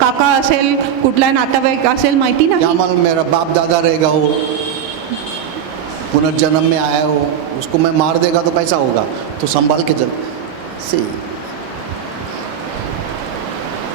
काका असेल कुठला नातेवाईक असेल माहिती क्या नाही. मालूम मेरा बाप दादा रहेगा हो, पुनर्जन्म में आया हो, उसको मैं मार देगा तो कैसा होगा. तो संभाल के चल. See.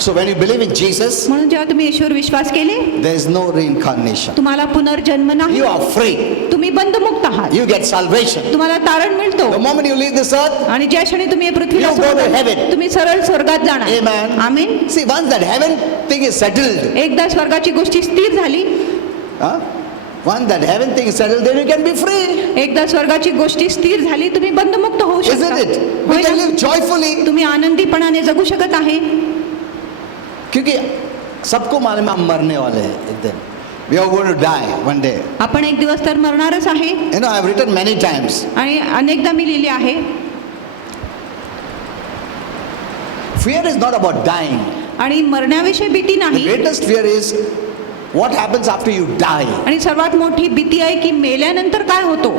So when you believe in Jesus, म्हणून जेव्हा तुम्ही येशूवर विश्वास केले there is no reincarnation. तुम्हाला पुनर्जन्म नाही. You are free. तुम्ही बंधमुक्त आहात. You get salvation. तुम्हाला तारण मिळतो. The moment you leave this earth, आणि ज्या क्षणी तुम्ही या पृथ्वीला You go to सोडाल, heaven. तुम्ही सरळ स्वर्गात जाणार. Amen. Amen. see, once that heaven thing is settled, एकदा स्वर्गाची गोष्टी स्थिर झाली, huh? Once that heaven thing is settled, then you can be free. एकदा स्वर्गाची गोष्टी स्थिर झाली तुम्ही बंधमुक्त होऊ शकता. Isn't it? होय We can ना? live joyfully. तुम्ही आनंदीपणाने जगू शकत आहे. क्योंकि सबको मालूम है हम मरने वाले हैं एक दिन. We are going to die one day. आपण एक दिवस तर मरणारच आहे. You know, I have written many times. आणि अनेकदा मी लिहिले आहे Fear is not about dying. आणि मरण्याविषयी भीती The नाही. greatest fear is what happens after you die. आणि सर्वात मोठी भीती आहे की मेल्यानंतर काय होतो.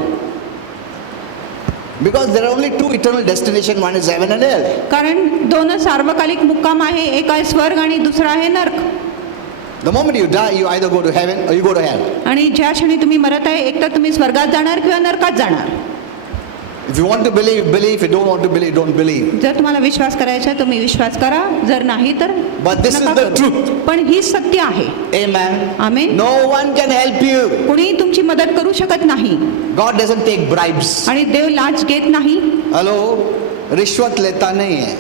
Because there are only two eternal destinations, one is heaven and hell. कारण दोनच सार्वकालिक मुक्काम आहे, एक आहे स्वर्ग आणि दुसरा आहे नरक. The moment you die, you either go to heaven or you go to hell. आणि ज्या क्षणी तुम्ही मरत आहे एक तर तुम्ही स्वर्गात जाणार किंवा नरकात जाणार. If you want to believe, believe. If you don't want to believe, don't believe. जर तुम्हाला विश्वास करायचा आहे तुम्ही विश्वास करा, जर नाही तर But this is नका the करू. truth. पण ही सत्य आहे. Amen. Amen. No one can help you. कुणीही तुमची मदत करू शकत नाही God doesn't take bribes. आणि देव लाच घेत नाही. हेलो, रिश्वत लेता नहीं है.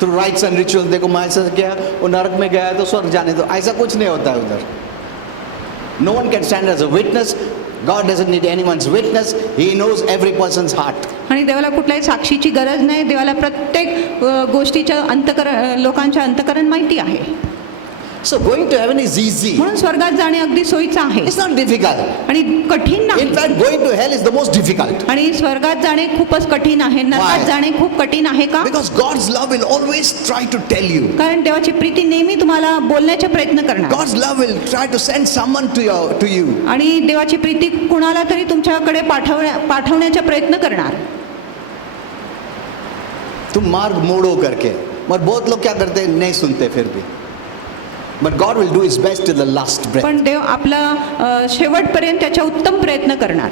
Through rites and rituals, देखो मैं ऐसा किया, वो नरक में गया तो स्वर्ग जाने दो. ऐसा कुछ नहीं होता है उधर. No one can stand as a witness. God doesn't need anyone's witness. He knows every person's heart. आणि देवाला कुठल्याही साक्षीची गरज नाही. देवाला प्रत्येक गोष्टीच्या लोकांच्या अंतकरण माहिती आहे. So going to heaven is easy. म्हणून स्वर्गात जाणे अगदी सोयीचं आहे It's not difficult. आणि कठीण नाही. In fact, going to hell is the most difficult. आणि स्वर्गात जाणे खूपच कठीण आहे. नरकात Why? जाणे खूप कठीण आहे का? Because God's love will always try to tell you. कारण देवाची प्रीती नेहमी तुम्हाला बोलण्याचा प्रयत्न करणार God's love will try to send someone to you. आणि देवाची प्रीती कुणाला तरी तुमच्याकडे पाठवण्याचा प्रयत्न करणार. तुम मार्ग मोड़ो करके. मगर बहुत लोग क्या करते हैं, नहीं सुनते फिर भी. But God will do His best till the last breath. पण देव आपला शेवटपर्यंत त्याचा उत्तम प्रयत्न करणार.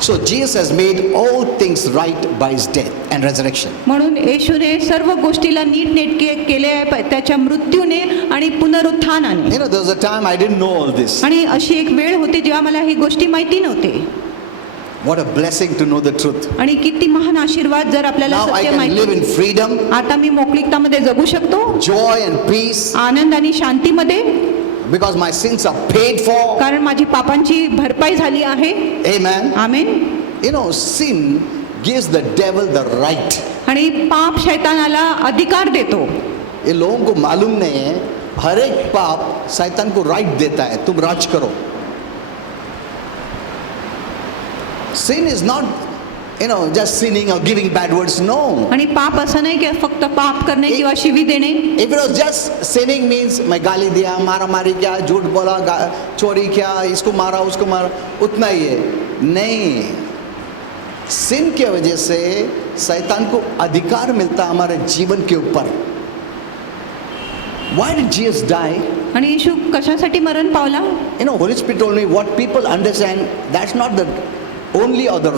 So Jesus has made all things right by His death and resurrection. म्हणून येशूने सर्व गोष्टीला नीटनेटके केले आहे त्याच्या मृत्यूने आणि पुनरुत्थानाने. You know, there was a time I didn't know all this. आणि अशी एक वेळ होती जेव्हा मला ही गोष्टी माहिती नव्हती. What a blessing to know the truth. आणि किती महान आशीर्वाद जर आपल्याला Now I सत्य can live in माहिती. freedom, आता मी मोकळीकतामध्ये जगू शकतो, joy and peace, आनंद आणि शांतीमध्ये, because my sins are paid for. कारण माझी पापांची भरपाई झाली आहे. Amen. Amen. You know, sin gives the devil the right. आणि पाप शैतानाला अधिकार देतो. ये लोगों को मालूम नहीं है, हर एक पाप शैतान को राइट देता है, तुम राज करो. Sin is not, you know, just sinning or giving bad words. No. आणि पाप असं नाही की फक्त पाप करणे किंवा शिवी देणे. If it was just sinning means मैं गाली दिया, मारा मारी किया, झूठ बोला, चोरी किया, इसको मारा उसको मारा, उतना ही है. नहीं. सिन की वजह से शैतान को अधिकार मिलता हमारे जीवन के ऊपर. Why did Jesus die? आणि येशू कशासाठी मरण पावला? You know, Holy Spirit told me what people understand, that's not the only or the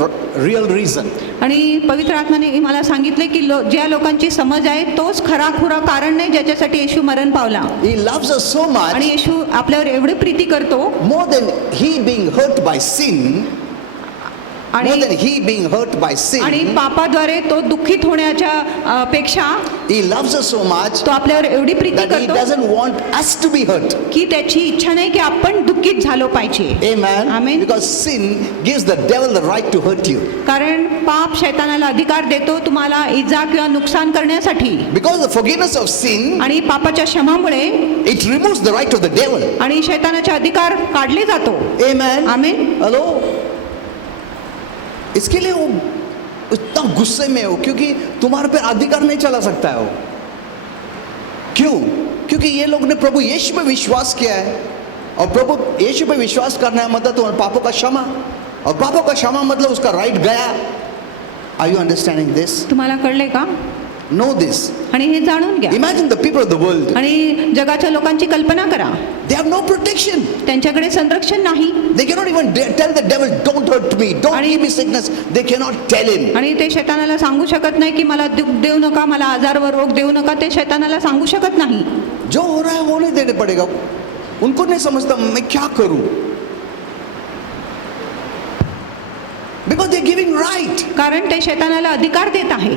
real reason. आणि पवित्र आत्म्याने मला सांगितले की ज्या लोकांची समज आहे तोच खराखुरा कारण नाही ज्याच्यासाठी येशू मरण पावला. He loves us so much, आणि येशू आपल्यावर एवढी प्रीती करतो more than he being hurt by sin, more आणि than he being hurt by आणि sin, पापाद्वारे तो दुःखित होण्याच्या पेक्षा he loves us so much तो आपल्यावर एवढी प्रीती that he करतो doesn't want us to be hurt. की त्याची इच्छा नाही की आपण दुःखित झालो पाहिजे. Amen. Amen. Because sin gives the devil the right to hurt you. कारण पाप शैतानाला अधिकार देतो तुम्हाला इजा किंवा नुकसान करण्यासाठी. Because the forgiveness of sin, आणि पापाच्या क्षमामुळे it removes the right of the devil. आणि शैतानाचे अधिकार काढले जातो. Amen. आमेन. हेलो, इसके लिए वो इतना गुस्से में हो क्योंकि तुम्हारे पे अधिकार नहीं चला सकता है वो. क्यों? क्योंकि ये लोग ने प्रभु यीशु पे विश्वास किया है, और प्रभु यीशु पे विश्वास करना है मतलब तुम्हारे पापों का क्षमा, और पापों का क्षमा मतलब उसका राइट गया. Are you understanding this? तुम्हाला कळले का? Know this. आणि हे जाणून घ्या. Imagine the people of the world, आणि जगाच्या लोकांची कल्पना करा, दे हैव नो प्रोटेक्शन. त्यांच्याकडे संरक्षण नाही. They cannot even tell the devil, don't hurt me, don't give me sickness. They cannot tell him. आणि ते शैतानाला सांगू शकत नाही की मला दुःख देऊ नका, मला आजार व रोग देऊ नका. ते शैतानाला सांगू शकत नाही. जो हो रहा है वो नहीं देने पड़ेगा. उनको नहीं समझता मैं क्या करूं. Because they're giving right. कारण ते शैतानाला अधिकार देत आहे.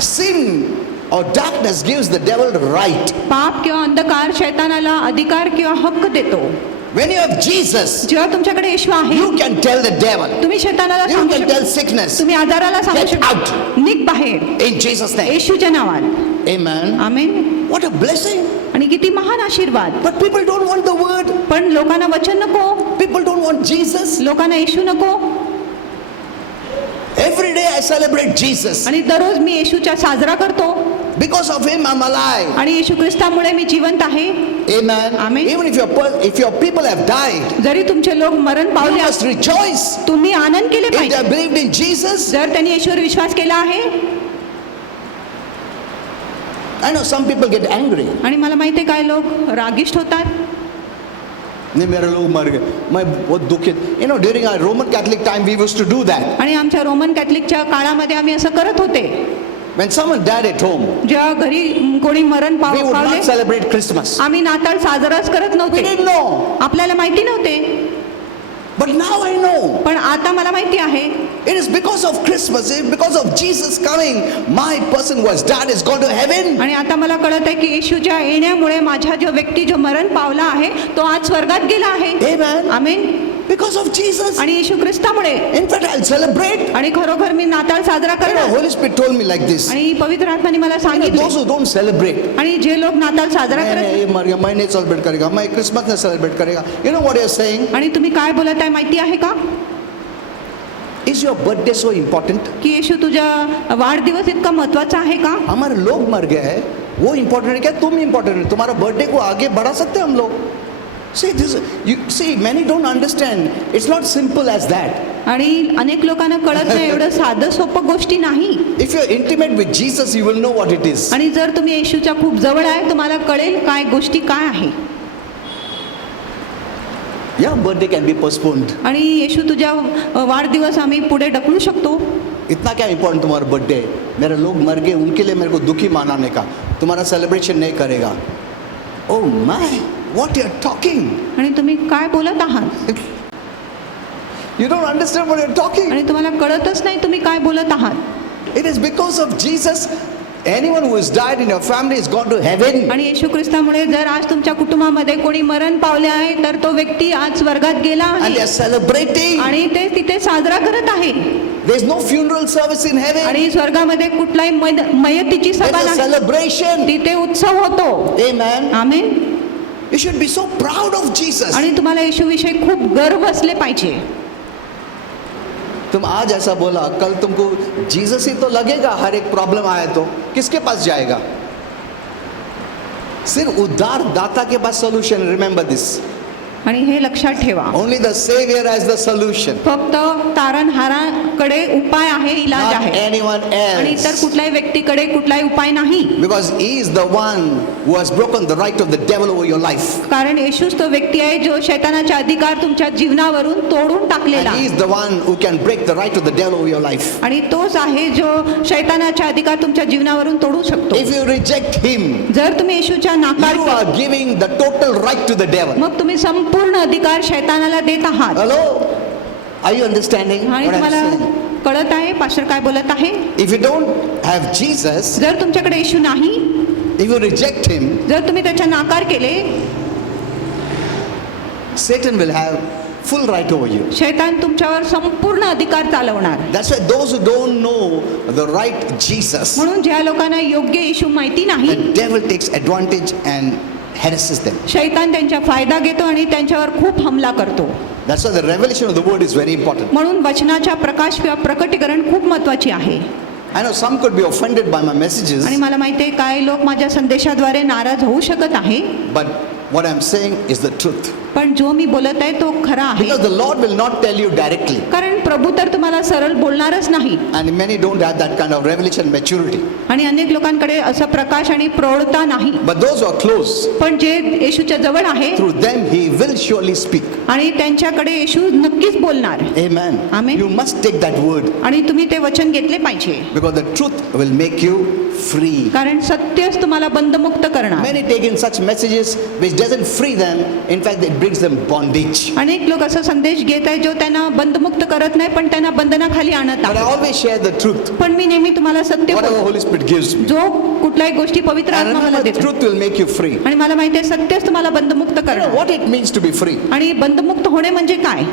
Sin or darkness gives the devil the right. पाप किंवा अंधकार शैतानाला अधिकार किंवा हक्क देतो. When you have Jesus, जेव्हा तुमच्याकडे येशू आहे you can tell the devil, तुम्ही शैतानाला you सांगू can tell शकता, sickness, तुम्ही आजाराला सांगू Get out. शकता, निघ बाहेर in Jesus' name. येशूच्या नावात. Amen. Amen. What a blessing. आणि किती महान आशीर्वाद. But people don't want the word. पण लोकांना वचन नको, People don't want Jesus. लोकांना येशू नको. Every day I celebrate Jesus. आणि दररोज मी येशूचा साजरा करतो. Because of him I'm alive. आणि येशू ख्रिस्तामुळे मी जिवंत आहे. Amen. Amen. Even if your people have died, जरी तुमचे लोक मरण you पावले must rejoice. तुम्ही आनंद केले If they पाहिजे. have believed in Jesus, जर त्यांनी येशूवर विश्वास केला आहे. I know some people get angry. आणि मला माहिती आहे काय लोक रागिष्ट होतात. नहीं मेरे लोग मर गए, मैं बहुत दुखित. You know during our Roman Catholic time we used to do that. आणि आमच्या रोमन कॅथलिकच्या काळामध्ये आम्ही असं करत होते. When someone died at home, जेव्हा घरी कोणी मरण we would पावले not celebrate Christmas. आम्ही नाताळ साजराच करत We नव्हते. didn't know. आपल्याला माहिती नव्हते. But now I know. पण आता मला माहिती आहे. It is because of Christmas, it is because of Jesus coming, my person who has died is gone to heaven. आणि आता मला कळत आहे की येशूच्या येण्यामुळे माझा जो व्यक्ती जो मरण पावला आहे तो आज स्वर्गात गेला आहे. Amen. Amen. Because of Jesus. आणि येशू ख्रिस्तामुळे. In fact, I'll celebrate. आणि खरोखर मी नाताळ साजरा You know, करणार. Holy Spirit told me like this. आणि पवित्र आत्म्याने मला You know, सांगितले. those who don't celebrate, आणि जे लोक नाताळ साजरा मैं करत ये मर गया, मैं नहीं सेलिब्रेट करेगा, मैं क्रिसमस नहीं सेलिब्रेट करेगा. You know what you're saying? आणि तुम्ही काय बोलत आहे माहिती आहे का Is your birthday so important? की येशू तुझा वाढदिवस इतका महत्वाचा आहे का. हमारे लोग मर गए हैं, वो इम्पोर्टेंट है क्या तुम इम्पोर्टेंट है? तुम्हारा बर्थडे को आगे बढ़ा सकते हैं हम लोग. See this, you see many don't understand. It's not simple as that. आणि अनेक लोकांना कळत नाही एवढं साधं सोपं गोष्टी नाही. If you're intimate with Jesus, you will know what it is. आणि जर तुम्ही येशूच्या खूप जवळ आहे तुम्हाला कळेल काय गोष्टी काय आहे. Your birthday can be postponed. आणि येशू तुझ्या वाढदिवस आम्ही पुढे ढकलू शकतो. इतना क्या इम्पोर्टेंट तुम्हारा बर्थडे? मेरे लोग मर गए, उनके लिए मेरे को दुखी मनाने का, तुम्हारा सेलिब्रेशन नहीं करेगा. Oh my, what you're talking? आणि तुम्ही काय बोलत आहात. You don't understand what you're talking. आणि तुम्हाला कळतच नाही तुम्ही काय बोलत आहात. It is because of Jesus. Anyone who has died in your family has gone to heaven. आणि येशू ख्रिस्तामुळे जर आज तुमच्या कुटुंबामध्ये कोणी मरण पावले आहे तर तो व्यक्ती आज स्वर्गात गेला And they आहे. are celebrating. आणि ते तिथे साजरा करत आहे. There is no funeral service in heaven. आणि स्वर्गामध्ये कुठलाही मयतीची There सभा is a नाही. celebration. तिथे उत्सव होतो. Amen. Amen. You should be so proud of Jesus. आणि तुम्हाला येशूविषयी खूप गर्व असले पाहिजे. तुम आज ऐसा बोला, कल तुमको जीसस ही तो लगेगा. हर एक प्रॉब्लम आए तो किसके पास जाएगा? सिर्फ उद्धार दाता के पास सोल्यूशन. Remember this. आणि हे लक्षात ठेवा. Only the saviour has the solution. फक्त तारणहाराकडे उपाय आहे, इलाज Not आहे. anyone आणि इतर else. कुठल्याही व्यक्तीकडे कुठलाही उपाय नाही. Because he is the one who has broken the right of the devil over your life. कारण येशूच तो व्यक्ती आहे जो शैतानाचा अधिकार तुमच्या जीवनावरून तोडून टाकलेला. And he is the one who can break the right of the devil over your life. आणि तोच आहे जो शैतानाचा अधिकार तुमच्या जीवनावरून तोडू शकतो. If you reject him, जर तुम्ही येशूच्या नाकार you केला, are giving the total right to the devil. मग तुम्ही संपूर्ण अधिकार शैतानाला देत आहात. Hello? Are you understanding आणि what I'm तुम्हाला saying? कळत आहे पास्टर काय बोलत आहे. If you don't have Jesus, जर तुमच्याकडे येशू नाही, if you reject him, जर तुम्ही त्याचा नाकार केले, Satan will have full right over you. शैतान तुमच्यावर संपूर्ण अधिकार चालवणार. That's why those who don't know the right Jesus, म्हणून ज्या लोकांना योग्य येशू माहिती नाही, the devil takes advantage and harasses them. शैतान त्यांचा फायदा घेतो आणि त्यांच्यावर खूप हमला करतो. That's why the revelation of the word is very important. म्हणून वचनाच्या प्रकाश किंवा प्रकटीकरण खूप महत्वाची आहे. I know some could be offended by my messages, आणि मला माहिती आहे काही लोक माझ्या संदेशाद्वारे नाराज होऊ शकत आहे. but what I'm saying is the truth. पण जो मी बोलत आहे तो खरा आहे. Because the Lord will not tell you directly. कारण प्रभू तर तुम्हाला सरळ बोलणारच नाही. And many don't have that kind of revelation maturity. आणि अनेक लोकांकडे असं प्रकाश आणि प्रौढता नाही. But those who are close, पण जे येशूच्या जवळ आहे through them he will surely speak. आणि त्यांच्याकडे येशू नक्कीच बोलणार. Amen. Amen. You must take that word. आणि तुम्ही ते वचन घेतले पाहिजे. Because the truth will make you free. कारण सत्यच तुम्हाला बंधमुक्त करणार. Many take in such messages which doesn't free them. In fact, it brings them bondage. अनेक लोक असा संदेश घेत आहे जो त्यांना बंधमुक्त करत नाही पण त्यांना बंधनाखाली आणत But I आहे. always share the truth. पण मी नेहमी तुम्हाला सत्य Whatever बोलतो. Holy Spirit gives me. जो कुठल्याही गोष्टी पवित्र And आत्मा मला remember, देतो. truth will make you free. आणि मला माहिती आहे सत्यच तुम्हाला बंधमुक्त You know करणार. what it means to be free? आणि बंधमुक्त होणे म्हणजे काय?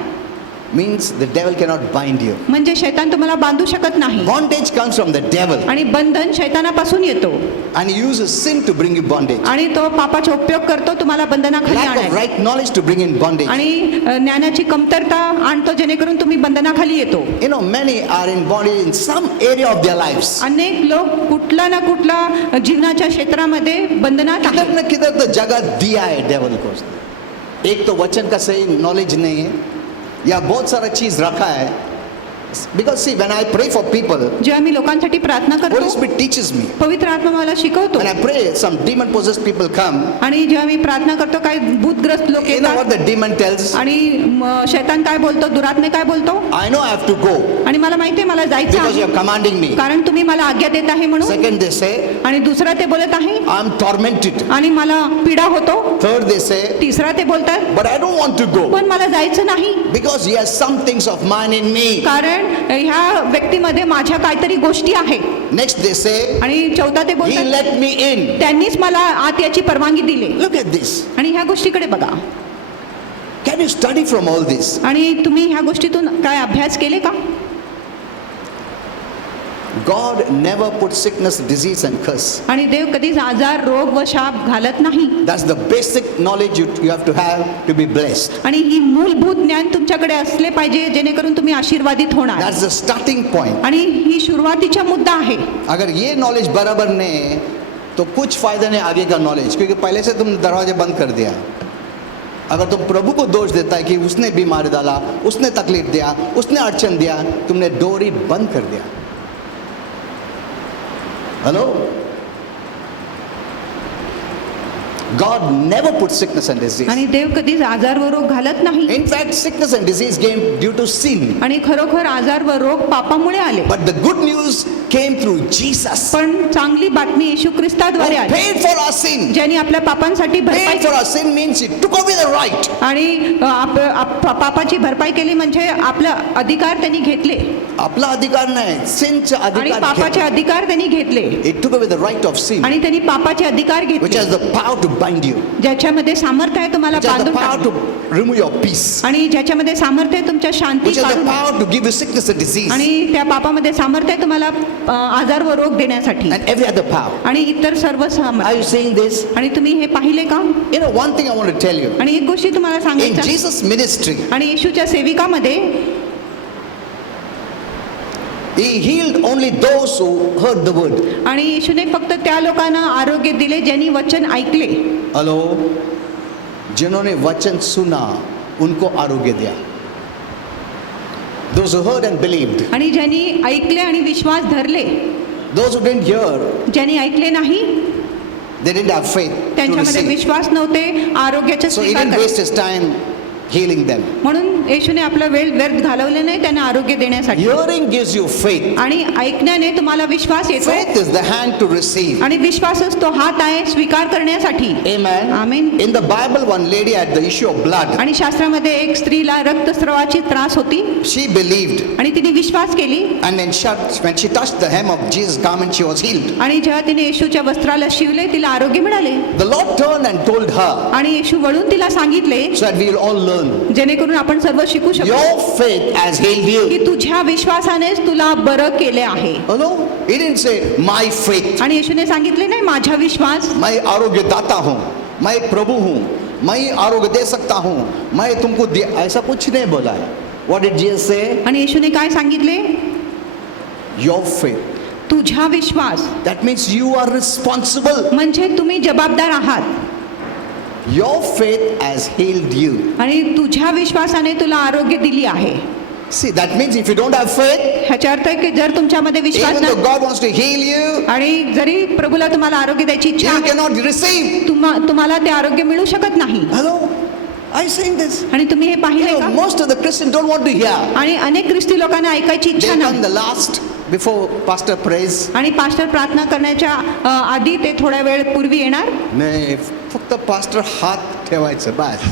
Means the devil cannot bind you. म्हणजे शैतान तुम्हाला बांधू शकत नाही. Bondage comes from the devil. आणि बंधन शैतानापासून येतो. And he uses sin to bring you bondage. आणि तो पापाचा उपयोग करतो तुम्हाला बंधनाखाली Lack of आणायला. right knowledge to bring in bondage. आणि ज्ञानाची कमतरता आणतो जेणेकरून तुम्ही बंधनाखाली येतो. You know, many are in bondage in some area of their lives. अनेक लोक कुठला ना कुठला जीवनाच्या क्षेत्रामध्ये बंधनात किधर आहेत. न किधर तो जगह दिया है डेवल को. एक तो वचन का सही नॉलेज नहीं है, या बहुत सारा चीज रखा है, Because see, when I pray for people, जेव्हा मी लोकांसाठी प्रार्थना Holy करतो, Spirit teaches me. पवित्र आत्मा मला शिकवतो. When I pray, some demon possessed people come. आणि जेव्हा मी प्रार्थना करतो, काही भूतग्रस्त लोक You know what येतात the demon tells? आणि शैतान काय बोलतो, दुरात्मे काय बोलतो, I know I have to go आणि मला माहिती आहे मला जायचं because you आहे are commanding me. कारण तुम्ही मला आज्ञा देत आहे म्हणून. Second, they say, आणि दुसरा ते बोलत आहे I'm tormented. आणि मला पीडा होतो. Third, they say, तिसरा ते बोलतात but I don't want to go पण मला जायचं नाही because he has some things of mine in me. कारण ह्या व्यक्तीमध्ये माझ्या काहीतरी गोष्टी आहे. Next, they say, आणि चौथा ते he बोलतात let me in. त्यांनीच मला आत याची परवानगी दिली. Look at this. आणि ह्या गोष्टीकडे बघा. Can you study from all this? आणि तुम्ही ह्या गोष्टीतून काय अभ्यास केले का? God never put sickness, disease and curse. आणि देव कधीच आजार, रोग व शाप घालत नाही. That's the basic knowledge you have to have to be blessed. आणि ही मूलभूत ज्ञान तुमच्याकडे असले पाहिजे जेणेकरून तुम्ही आशीर्वादित होणार. That's the starting point. आणि ही सुरुवातीचा मुद्दा आहे. अगर ये नॉलेज बराबर नहीं तो कुछ फायदा नहीं आगे का नॉलेज, क्योंकि पहले से तुम दरवाजे बंद कर दिया. अगर तुम प्रभु को दोष देता है कि उसने बीमारी डाला, उसने तकलीफ दिया, उसने अड़चन दिया, तुमने डोर ही बंद कर दिया. Hello, God never put sickness and disease. आणि देव कधीच आजार व रोग घालत नाही. In fact, sickness and disease came due to sin. आणि खरोखर आजार व रोग पापामुळे आले. But the good news came through Jesus. पण चांगली बातमी येशू ख्रिस्ताद्वारे Who आली. paid for our sin. ज्यांनी आपल्या पापांसाठी भरपाई Paid for our sin means he took away the right. आणि पापाची भरपाई केली म्हणजे आपला अधिकार त्यांनी घेतले. आपला अधिकार नाही, सिनचे आणि अधिकार पापाचे घेतले. अधिकार त्यांनी घेतले. It took away the right of sin, आणि त्यांनी पापाचे अधिकार which घेतले has the power to bind you, ज्याच्यामध्ये सामर्थ्य आहे तुम्हाला which has the बांधून power टाकणे. to remove your peace, आणि ज्याच्यामध्ये सामर्थ्य आहे तुमच्या शांती which has the काढून टाकणे. power to give you sickness and disease आणि त्या पापामध्ये सामर्थ्य आहे तुम्हाला आजार व रोग देण्यासाठी and every other power. आणि इतर सर्व Are सामर्थ्य. you seeing this? आणि तुम्ही हे पाहिले का? You know, one thing I want to tell you. आणि एक गोष्टी तुम्हाला In सांगायचं Jesus' ministry, आणि येशूच्या सेविकामध्ये he healed only those who heard the word. आणि येशूने फक्त त्या लोकांना आरोग्य दिले ज्यांनी वचन ऐकले. हेलो, जिन्होंने वचन सुना उनको आरोग्य दिया. Those who heard and believed, आणि ज्यांनी ऐकले आणि विश्वास धरले, those who didn't hear, ज्यांनी ऐकले नाही they didn't have faith to त्यांच्यामध्ये receive. विश्वास नव्हते आरोग्याचे So he स्वीकार didn't करायला. waste his time healing them. म्हणून येशूने आपला वेळ व्यर्थ घालवले नाही त्यांना आरोग्य देण्यासाठी. Hearing gives you faith. आणि ऐकण्याने तुम्हाला विश्वास येतो Faith is the hand to receive. आणि विश्वासच तो हात आहे स्वीकार करण्यासाठी. Amen. Amen. In the Bible, one lady had the issue of blood. आणि शास्त्रामध्ये एक स्त्रीला रक्तस्रावाची त्रास होती She believed, आणि तिने विश्वास केली. and when she touched the hem of Jesus' garment, she was healed. आणि जेव्हा तिने येशूच्या वस्त्राला शिवले तिला आरोग्य मिळाले. The Lord turned and told her, आणि येशू वळून तिला सांगितले so that we will all learn. जेणेकरून आपण सर्व शिकू शकतो Your faith has healed you. की तुझ्या विश्वासानेच तुला बरं केले आहे. Hello? He didn't say my faith. आणि येशूने सांगितले नाही माझा विश्वास, मैं आरोग्य दाता हूँ, मैं प्रभु हूँ, मैं आरोग्य दे सकता हूँ, मैं तुमको दे, ऐसा कुछ नहीं बोला है. What did Jesus say? आणि येशूने काय सांगितले? Your faith. तुझा विश्वास That means you are responsible. म्हणजे तुम्ही जबाबदार आहात. Your faith has healed you. आणि तुझ्या विश्वासाने तुला आरोग्य दिली आहे. See, that means if you don't have faith, ह्याचा अर्थ आहे की जर तुमच्यामध्ये विश्वास even though नाही God wants to heal you, आणि जरी प्रभूला तुम्हाला आरोग्य द्यायची इच्छा you आहे, cannot receive. तुम्हाला ते आरोग्य मिळू शकत नाही. Hello? Are you saying this? आणि तुम्ही हे You पाहिले know, का? most of the Christians don't want to hear. आणि अनेक ख्रिस्ती लोकांना ऐकायची इच्छा They come नाही. the last before pastor prays. आणि पास्टर प्रार्थना करण्याच्या आधी ते थोड्या वेळ पूर्वी येणार. नाही, फक्त पास्टर हात ठेवायचं बस.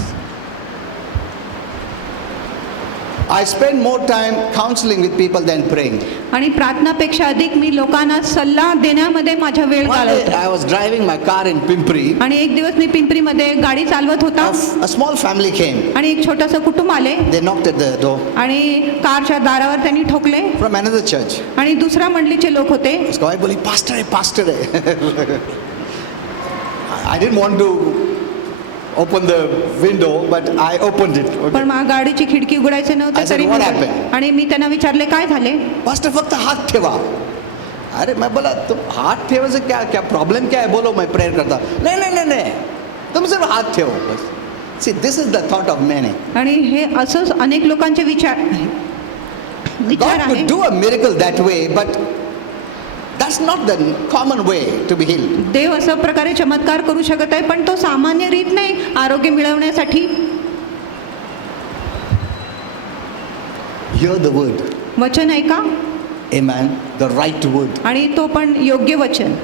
I spend more time counseling with people than praying. आणि प्रार्थनापेक्षा अधिक मी लोकांना सल्ला देण्यामध्ये माझा वेळ One day घालवते. I was driving my car in Pimpri. आणि एक दिवस मी पिंपरीमध्ये गाडी चालवत होता A small family came. आणि एक छोटंसं कुटुंब आले They knocked at the door आणि कारच्या दारावर त्यांनी ठोकले from another church. आणि दुसऱ्या मंडळीचे लोक होते. उसका भाई बोली pastor है. I didn't want to open the window, but I opened it. पण Okay. मला गाडीची खिडकी उघडायचे I नव्हते said, तरी "What मी- happened?" आणि मी त्यांना विचारले काय झाले. पास्टर फक्त हाथ ठेवा. अरे मैं बोला तुम हाथ ठेवा से क्या क्या प्रॉब्लम क्या है, बोलो मैं प्रेयर करता. नहीं तुम सिर्फ हाथ ठेवो बस. See, this is the thought of many. आणि हे असंच अनेक लोकांचे विचार विचार God आहे could do a miracle that way, but that's not the common way to be healed. देव असं प्रकारे चमत्कार करू शकत आहे, पण तो सामान्य रीत नाही आरोग्य मिळवण्यासाठी. Hear the word. वचन ऐका Amen. The right word. आणि तो पण योग्य वचन.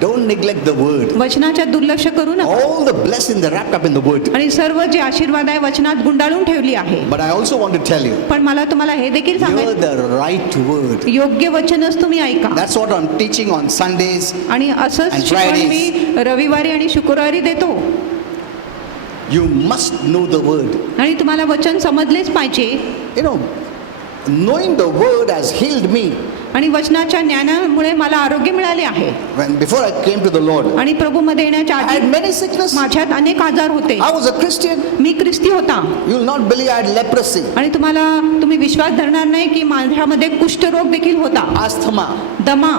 Don't neglect the word. वचनाच्या दुर्लक्ष करू नका. All the blessing they wrapped up in the word. आणि सर्व जे आशीर्वाद आहे वचनात गुंडाळून ठेवली आहे. But I also want to tell you, पण मला तुम्हाला हे देखील hear सांगायचं, the right word. योग्य वचनच तुम्ही ऐका. That's what I'm teaching on Sundays. आणि असंच And शिकवण Fridays. मी रविवारी आणि शुक्रवारी देतो. You must know the word. आणि तुम्हाला वचन समजलेच पाहिजे. You know, knowing the word has healed me. आणि वचनाच्या ज्ञानामुळे मला आरोग्य मिळाले आहे. When before I came to the Lord, आणि प्रभूमध्ये येण्याच्या I had आधी many sickness. माझ्यात अनेक आजार होते. I was a Christian. मी ख्रिस्ती होता. You will not believe I had leprosy, आणि तुम्ही विश्वास धरणार नाही की माझ्यामध्ये कुष्ठरोग देखील होता. asthma, दमा,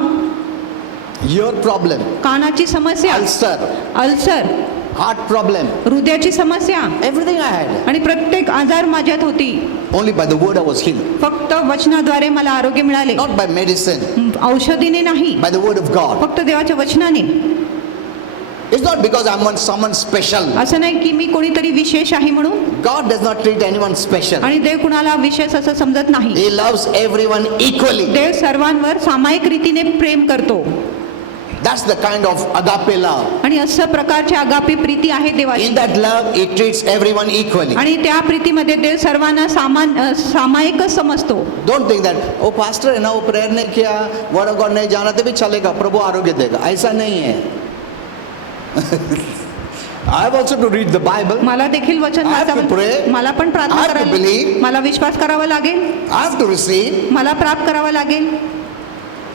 ear problem, कानाची समस्या, ulcer, अल्सर, heart problem. हृदयाची समस्या, Everything I had. आणि प्रत्येक आजार माझ्यात होती. Only by the word I was healed. फक्त वचनाद्वारे मला आरोग्य मिळाले. Not by medicine, औषधीने नाही, by the word of God. फक्त देवाच्या वचनाने. It's not because I'm someone special. असं नाही की मी कोणीतरी विशेष आहे म्हणून. God does not treat anyone special. आणि देव कुणाला विशेष असं समजत नाही. He loves everyone equally. देव सर्वांवर सामायिक रीतीने प्रेम करतो. That's the kind of agape love. आणि असं प्रकारची आगापी प्रीती आहे देवाची. In that love, He treats everyone equally. आणि त्या प्रीतीमध्ये देव सर्वांना सामायिकच समजतो. Don't think that, oh pastor है ना, वो prayer नहीं किया, word of God नहीं जाना तो भी चलेगा, प्रभु आरोग्य देगा. ऐसा नहीं है. I have also to read the Bible. मला देखील वचन I have to pray. वाचावं, मला पण प्रार्थना I have to करायला, believe. मला विश्वास करावा लागेल, I have to receive. मला प्राप्त करावा लागेल.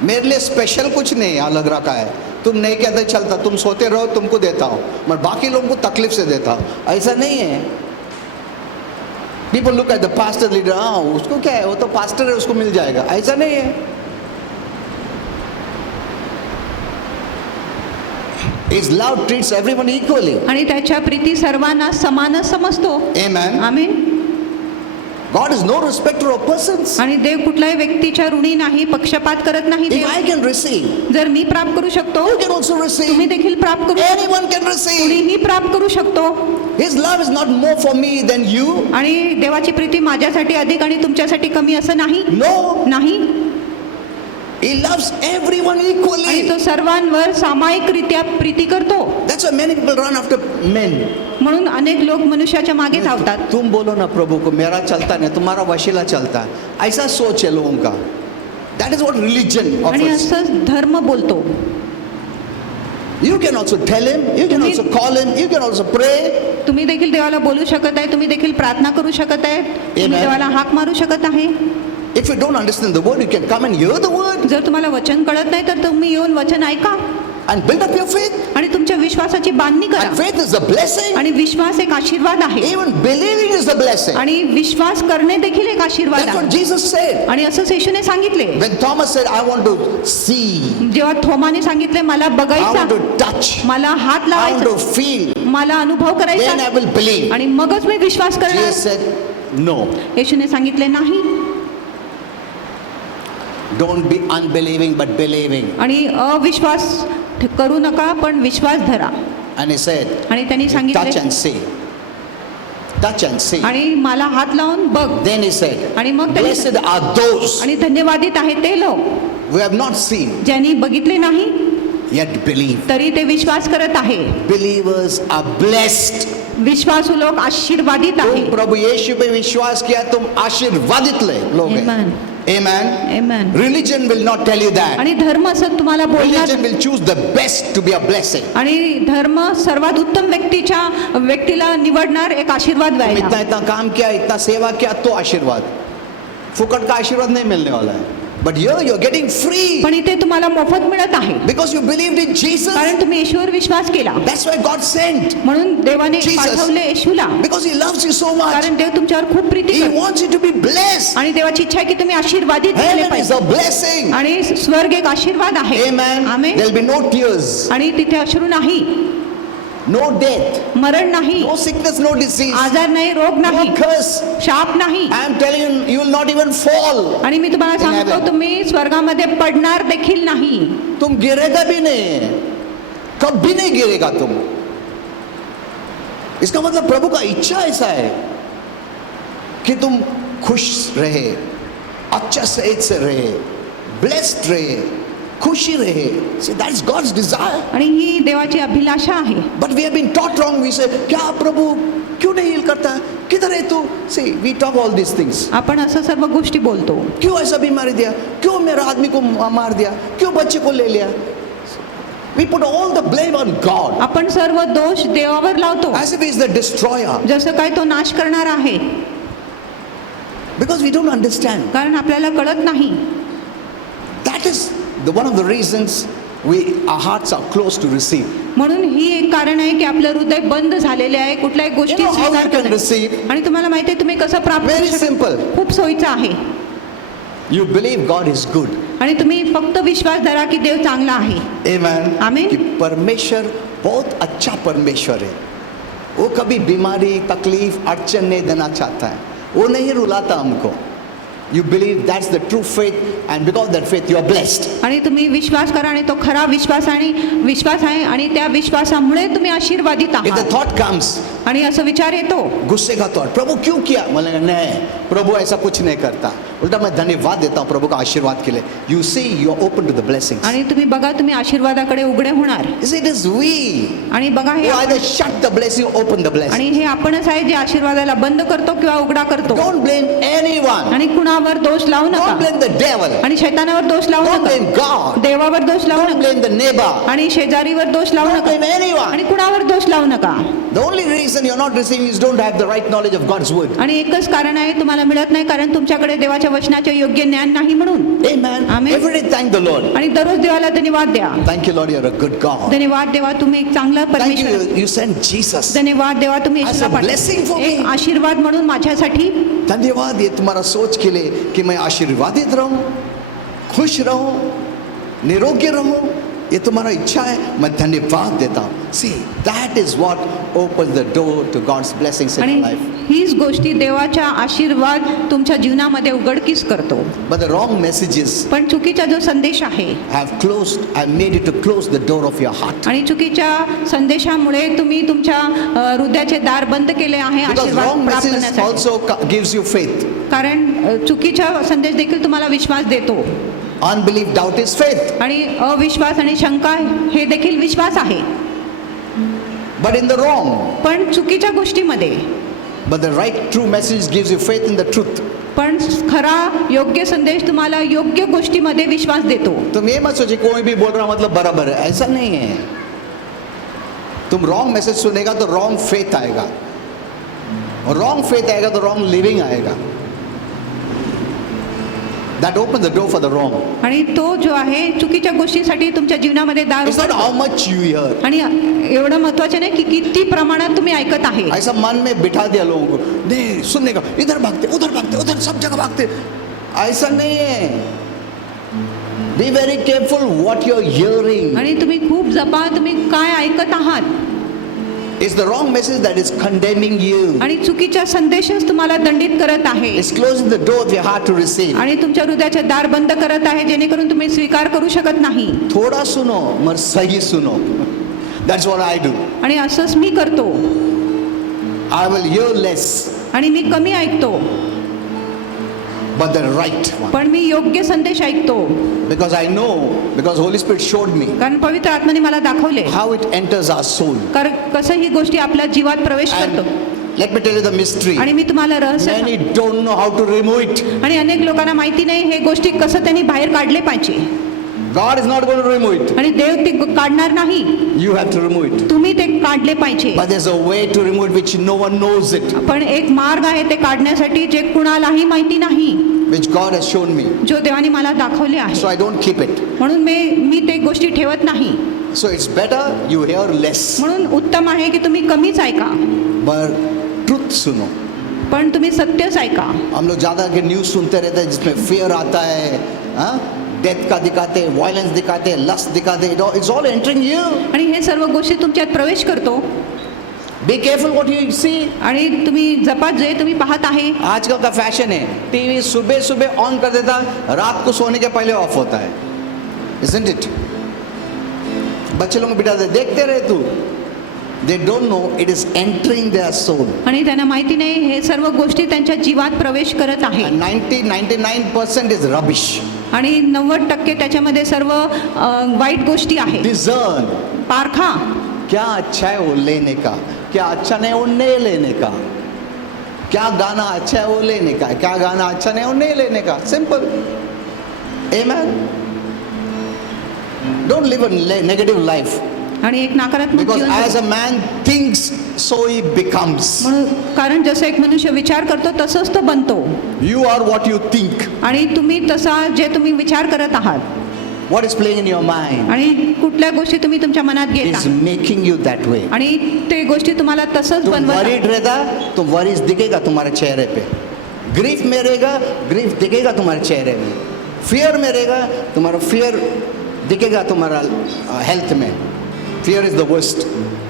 मेरे लिए स्पेशल कुछ नहीं अलग रखा है. तुम नहीं कहते चलता, तुम सोते रहो, तुमको देता हूँ, मैं बाकी लोगों को तकलीफ से देता हूँ. ऐसा नहीं है. People look at the pastor leader, हाँ उसको क्या है, वो तो पास्टर है, उसको मिल जाएगा. ऐसा नहीं है. His love treats everyone equally. आणि त्याच्या प्रीती सर्वांना समानच समजतो. Amen. आमीन. God is no respecter of persons. आणि देव कुठल्याही व्यक्तीच्या ऋणी नाही, पक्षपात करत नाही. If Dev I can receive, जर मी प्राप्त करू शकतो, you can also receive. तुम्ही देखील प्राप्त करू शकता. Anyone can receive. कुणीही प्राप्त करू शकतो. His love is not more for me than you. आणि देवाची प्रीती माझ्यासाठी अधिक आणि तुमच्यासाठी कमी असं नाही. No. नाही. He loves everyone आणि equally. तो सर्वांवर सामायिकरित्या प्रीती करतो. That's why many people run after men. म्हणून अनेक लोक मनुष्याच्या मागे धावतात. तुम बोलो ना प्रभु को, मेरा चलता नहीं, तुम्हारा वशीला चलता है. ऐसा सोच है लोगों का. That is what religion आणि offers. असं धर्म बोलतो. You can also tell him, you can also call him, you can also pray. तुम्ही देखील देवाला बोलू शकत आहे, तुम्ही देखील प्रार्थना करू शकत आहे, तुम्ही Amen. देवाला हाक मारू शकत आहे. If you don't understand the word, you can come and hear the word जर तुम्हाला वचन कळत नाही तर तुम्ही येऊन वचन ऐका and build up your faith. आणि तुमच्या विश्वासाची बांधणी And करा. faith is a blessing. आणि विश्वास एक आशीर्वाद आहे. Even believing is a blessing. आणि विश्वास करणे देखील एक आशीर्वाद That's what आहे. Jesus said. आणि असं येशूने सांगितले. When Thomas said, I want to see, जेव्हा थोमाने सांगितले मला I बघायचा, want to touch, मला हात I want to लावायचा, feel, मला अनुभव then I करायचा will believe. आणि मगच मी विश्वास करणार. Jesus said, no. येशूने सांगितले नाही. Don't be unbelieving but believing. आणि अविश्वास करू नका पण विश्वास धरा. And he said, आणि त्यांनी touch सांगितले and see. Touch and see. आणि मला हात लावून बघ. Then he said, आणि मग त्यांनी blessed are those आणि धन्यवादित आहे ते लोक who have not seen ज्यांनी बघितले नाही yet believe. तरी ते विश्वास करत आहे. Believers are blessed. विश्वासू लोक आशीर्वादित तुम आहे. प्रभु यीशु पे विश्वास किया, तुम आशीर्वादित लोग हैं. Amen. Amen. Amen. Religion will not tell you that. आणि धर्म असं तुम्हाला बोलणार. Religion will choose the best to be a blessing. आणि धर्म सर्वात उत्तम व्यक्तीला निवडणार एक आशीर्वाद इतना व्हायला. इतना काम किया, इतना सेवा किया, तो आशीर्वाद. फुकट का आशीर्वाद नहीं मिलने वाला है. But here you're getting free पण इथे तुम्हाला मोफत मिळत आहे because you believed in Jesus. कारण तुम्ही येशूवर विश्वास केला. That's why God sent. म्हणून देवाने Jesus. पाठवले येशूला. Because He loves you so much. कारण देव तुमच्यावर खूप प्रीती He करतो. wants you to be blessed. आणि देवाची इच्छा आहे की तुम्ही आशीर्वादित झाले Heaven is पाहिजे. a blessing. आणि स्वर्ग एक आशीर्वाद आहे. Amen. Amen. There'll be no tears. आणि तिथे अश्रू नाही. no death, मरण नाही, no sickness, no disease, आजार नाही, रोग no नाही, curse. शाप नाही. I am telling you, you will not even fall. आणि मी तुम्हाला In सांगतो heaven. तुम्ही स्वर्गामध्ये पडणार देखील नाही. तुम गिरेगा भी नहीं, कभी नहीं गिरेगा तुम. इसका मतलब प्रभु का इच्छा ऐसा है कि तुम खुश रहे, अच्छा सेहत से रहे, ब्लेस्ड रहे, खुशी रहे. See, that's God's desire. आणि ही देवाची अभिलाषा आहे. But we have been taught wrong. We say, क्या प्रभु क्यों नहीं हील करता, किधर है तू? See, we talk all these things. आपण असं सर्व गोष्टी बोलतो. क्यों ऐसा बीमारी दिया, क्यों मेरा आदमी को मार दिया, क्यों बच्चे को ले लिया. We put all the blame on God आपण सर्व दोष देवावर लावतो, as if he is the destroyer, जसं काय तो नाश करणार आहे. because we don't understand. कारण आपल्याला कळत नाही. That is one of the reasons our hearts are closed to receive. म्हणून ही एक कारण आहे की आपलं हृदय बंद झालेले आहे कुठल्याही गोष्टी You know how स्वीकार you can करण्यास. receive? आणि तुम्हाला माहिती आहे तुम्ही कसं प्राप्त Very करू शकता? simple. खूप सोयीचं आहे. You believe God is good. आणि तुम्ही फक्त विश्वास धरा की देव चांगला आहे. Amen. Amen. कि परमेश्वर बहुत अच्छा परमेश्वर है. वो कभी बीमारी तकलीफ अड़चन नहीं देना चाहता है, वो नहीं रुलाता हमको. You believe that's the true faith, and because of that faith you are blessed. आणि तुम्ही विश्वास करा आणि तो खरा विश्वास आहे आणि त्या विश्वासामुळे तुम्ही आशीर्वादित If the आहात. thought comes, आणि असं विचार येतो गुस्से का थॉट, प्रभु क्यों किया, बोलेंगे नहीं प्रभु ऐसा कुछ नहीं करता. उल्टा मैं धन्यवाद देता हूँ प्रभु का आशीर्वाद के लिए. You see, you are open to the blessings. आणि तुम्ही बघा तुम्ही आशीर्वादाकडे उघडे होणार. You see, it is we आणि बघा हे who either shut the blessing or open the blessing. आणि हे आपणच आहे जे आशीर्वादाला बंद करतो किंवा उघडा करतो. Don't blame anyone. आणि कुणावर दोष लावू Don't नका. blame the devil. आणि शैतानावर दोष लावू Don't blame नका. God. देवावर दोष लावू Don't नका. blame the neighbor. आणि शेजारीवर दोष लावू Don't नका. blame anyone. आणि कुणावर दोष लावू नका. The only reason you're not receiving is don't have the right knowledge of God's word. आणि एकच कारण आहे तुम्हाला मिळत नाही कारण तुमच्याकडे देवाच्या वचनाचे योग्य ज्ञान नाही म्हणून. Amen. Amen. Every day thank the Lord. आणि दररोज देवाला धन्यवाद द्या. Thank you, Lord, you're a good God. धन्यवाद देवा तुम्ही एक चांगला Thank परमेश्वर. you, you sent Jesus. धन्यवाद देवा तुम्ही As a येशूला blessing for एक me. आशीर्वाद म्हणून माझ्यासाठी. धन्यवाद ये तुम्हारा सोच के लिए कि मैं आशीर्वादित रहूं, खुश रहूं, निरोगी रहूं. ये तुम्हारा इच्छा है, मैं धन्यवाद देता हूं. See, that is what opens the door to God's blessings in आणि your life. हीच गोष्टी देवाच्या आशीर्वाद तुमच्या जीवनामध्ये उघडकीस करतो. But the wrong messages पण चुकीचा जो संदेश आहे have made you to close the door of your heart. आणि चुकीच्या संदेशामुळे तुम्ही तुमच्या हृदयाचे दार बंद केले आहे Because आशीर्वाद wrong प्राप्त messages करण्यासाठी. also gives you faith. कारण चुकीचा संदेश देखील तुम्हाला विश्वास देतो. Unbelief, doubt is faith. आणि अविश्वास आणि शंका हे देखील विश्वास आहे. But in the wrong. पण चुकीच्या गोष्टीमध्ये. But the right true message gives you faith in the truth. पण खरा योग्य संदेश तुम्हाला योग्य गोष्टीमध्ये विश्वास देतो. तुम ये मत सोचिए कोई भी बोल रहा मतलब बराबर है, ऐसा नहीं है. तुम रॉन्ग मैसेज सुनेगा तो रॉन्ग फेथ आएगा, और रॉन्ग फेथ आएगा तो रॉन्ग लिविंग आएगा. That opens the door for the wrong. आणि तो जो आहे चुकीच्या गोष्टीसाठी तुमच्या जीवनामध्ये दार It's not उघडतो. how much you hear. आणि एवढं महत्वाचं नाही की किती प्रमाणात तुम्ही ऐकत आहे. ऐसा मन में बिठा दिया लोगों को, नहीं सुनने का, इधर भागते उधर सब जगह भागते. ऐसा नहीं है. Be very careful what you're hearing. आणि तुम्ही खूप जपा तुम्ही काय ऐकत आहात. It's the wrong message that is condemning you. आणि चुकीचा संदेशच तुम्हाला दंडित करत आहे. It's closing the door of your heart to receive. आणि तुमच्या हृदयाचे दार बंद करत आहे जेणेकरून तुम्ही स्वीकार करू शकत नाही. थोड़ा सुनो मगर सही सुनो. That's what I do. आणि असंच मी करतो. I will hear less, आणि मी कमी ऐकतो but the right one. पण मी योग्य संदेश ऐकतो. Because I know, because Holy Spirit showed me कारण पवित्र आत्म्याने मला दाखवले how it enters our soul. कारण कसं ही गोष्टी आपल्या जीवात प्रवेश करतो. And let me tell you the mystery. आणि मी तुम्हाला रहस्य Many don't know how to remove it. आणि अनेक लोकांना माहिती नाही हे गोष्टी कसं त्यांनी बाहेर काढले पाहिजे. God is not going to remove it. आणि देव ते काढणार नाही, You have to remove it. तुम्ही ते काढले पाहिजे. But there's a way to remove it which no one knows it, पण एक मार्ग आहे ते काढण्यासाठी जे कुणालाही माहिती नाही, which God has shown me. जो देवाने मला दाखवले So आहे. I don't keep it. म्हणून मी ते गोष्टी ठेवत नाही. So it's better you hear less, म्हणून उत्तम आहे की तुम्ही कमीच ऐका but truth सुनो. पण तुम्ही सत्यच ऐका. हम लोग ज़्यादा के न्यूज़ सुनते रहते हैं जिसमें फियर आता है, हाँ? डेथ का दिखाते, वायलेंस दिखाते, लस्ट दिखाते, इट्स ऑल एंटरिंग यू. आणि हे सर्व गोष्टी तुमच्यात प्रवेश करतो. Be careful what you see. आणि तुम्ही जपा जे तुम्ही पाहत आहे. आजकल का फैशन है, टीवी सुबह सुबह ऑन कर देता, रात को सोने के पहले ऑफ होता है. Isn't it? बच्चे लोग बिठा दे, देखते रहे तू. They don't know it is entering their soul. आणि त्यांना माहिती नाही हे सर्व गोष्टी त्यांच्या जीवात प्रवेश करत आहे. And 99% is rubbish. आणि 90% त्याच्यामध्ये सर्व वाईट गोष्टी आहेत. Discern. पारखा. क्या अच्छा है वो लेने का, क्या अच्छा नहीं वो नहीं लेने का. क्या गाना अच्छा है वो लेने का, क्या गाना अच्छा नहीं वो नहीं लेने का. Simple. Amen. Don't live a negative life. आणि एक नकारात्मक Because Jeevan as a man thinks, so he becomes. म्हणून कारण जसं एक मनुष्य विचार करतो तसंच तो बनतो. You are what you think. आणि तुम्ही तसा जे तुम्ही विचार करत आहात What is playing in your mind आणि कुठल्या गोष्टी तुम्ही तुमच्या मनात घेत is आहात making you that way. आणि ते गोष्टी तुम्हाला तसंच तुम बनवत worried रहता तो worries दिखेगा तुम्हारे चेहरे पे. ग्रीफ में रहेगा, ग्रीफ दिखेगा तुम्हारे चेहरे में. फियर में रहेगा, तुम्हारा फियर दिखेगा तुम्हारा हेल्थ में. Fear is the worst.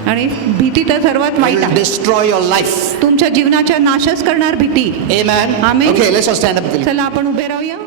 आणि भीती तर सर्वात It वाईट will आहे. destroy your life. तुमच्या जीवनाच्या नाशच करणार भीती. Amen. Amen. Okay, let's all stand up. चला आपण उभे राहूया.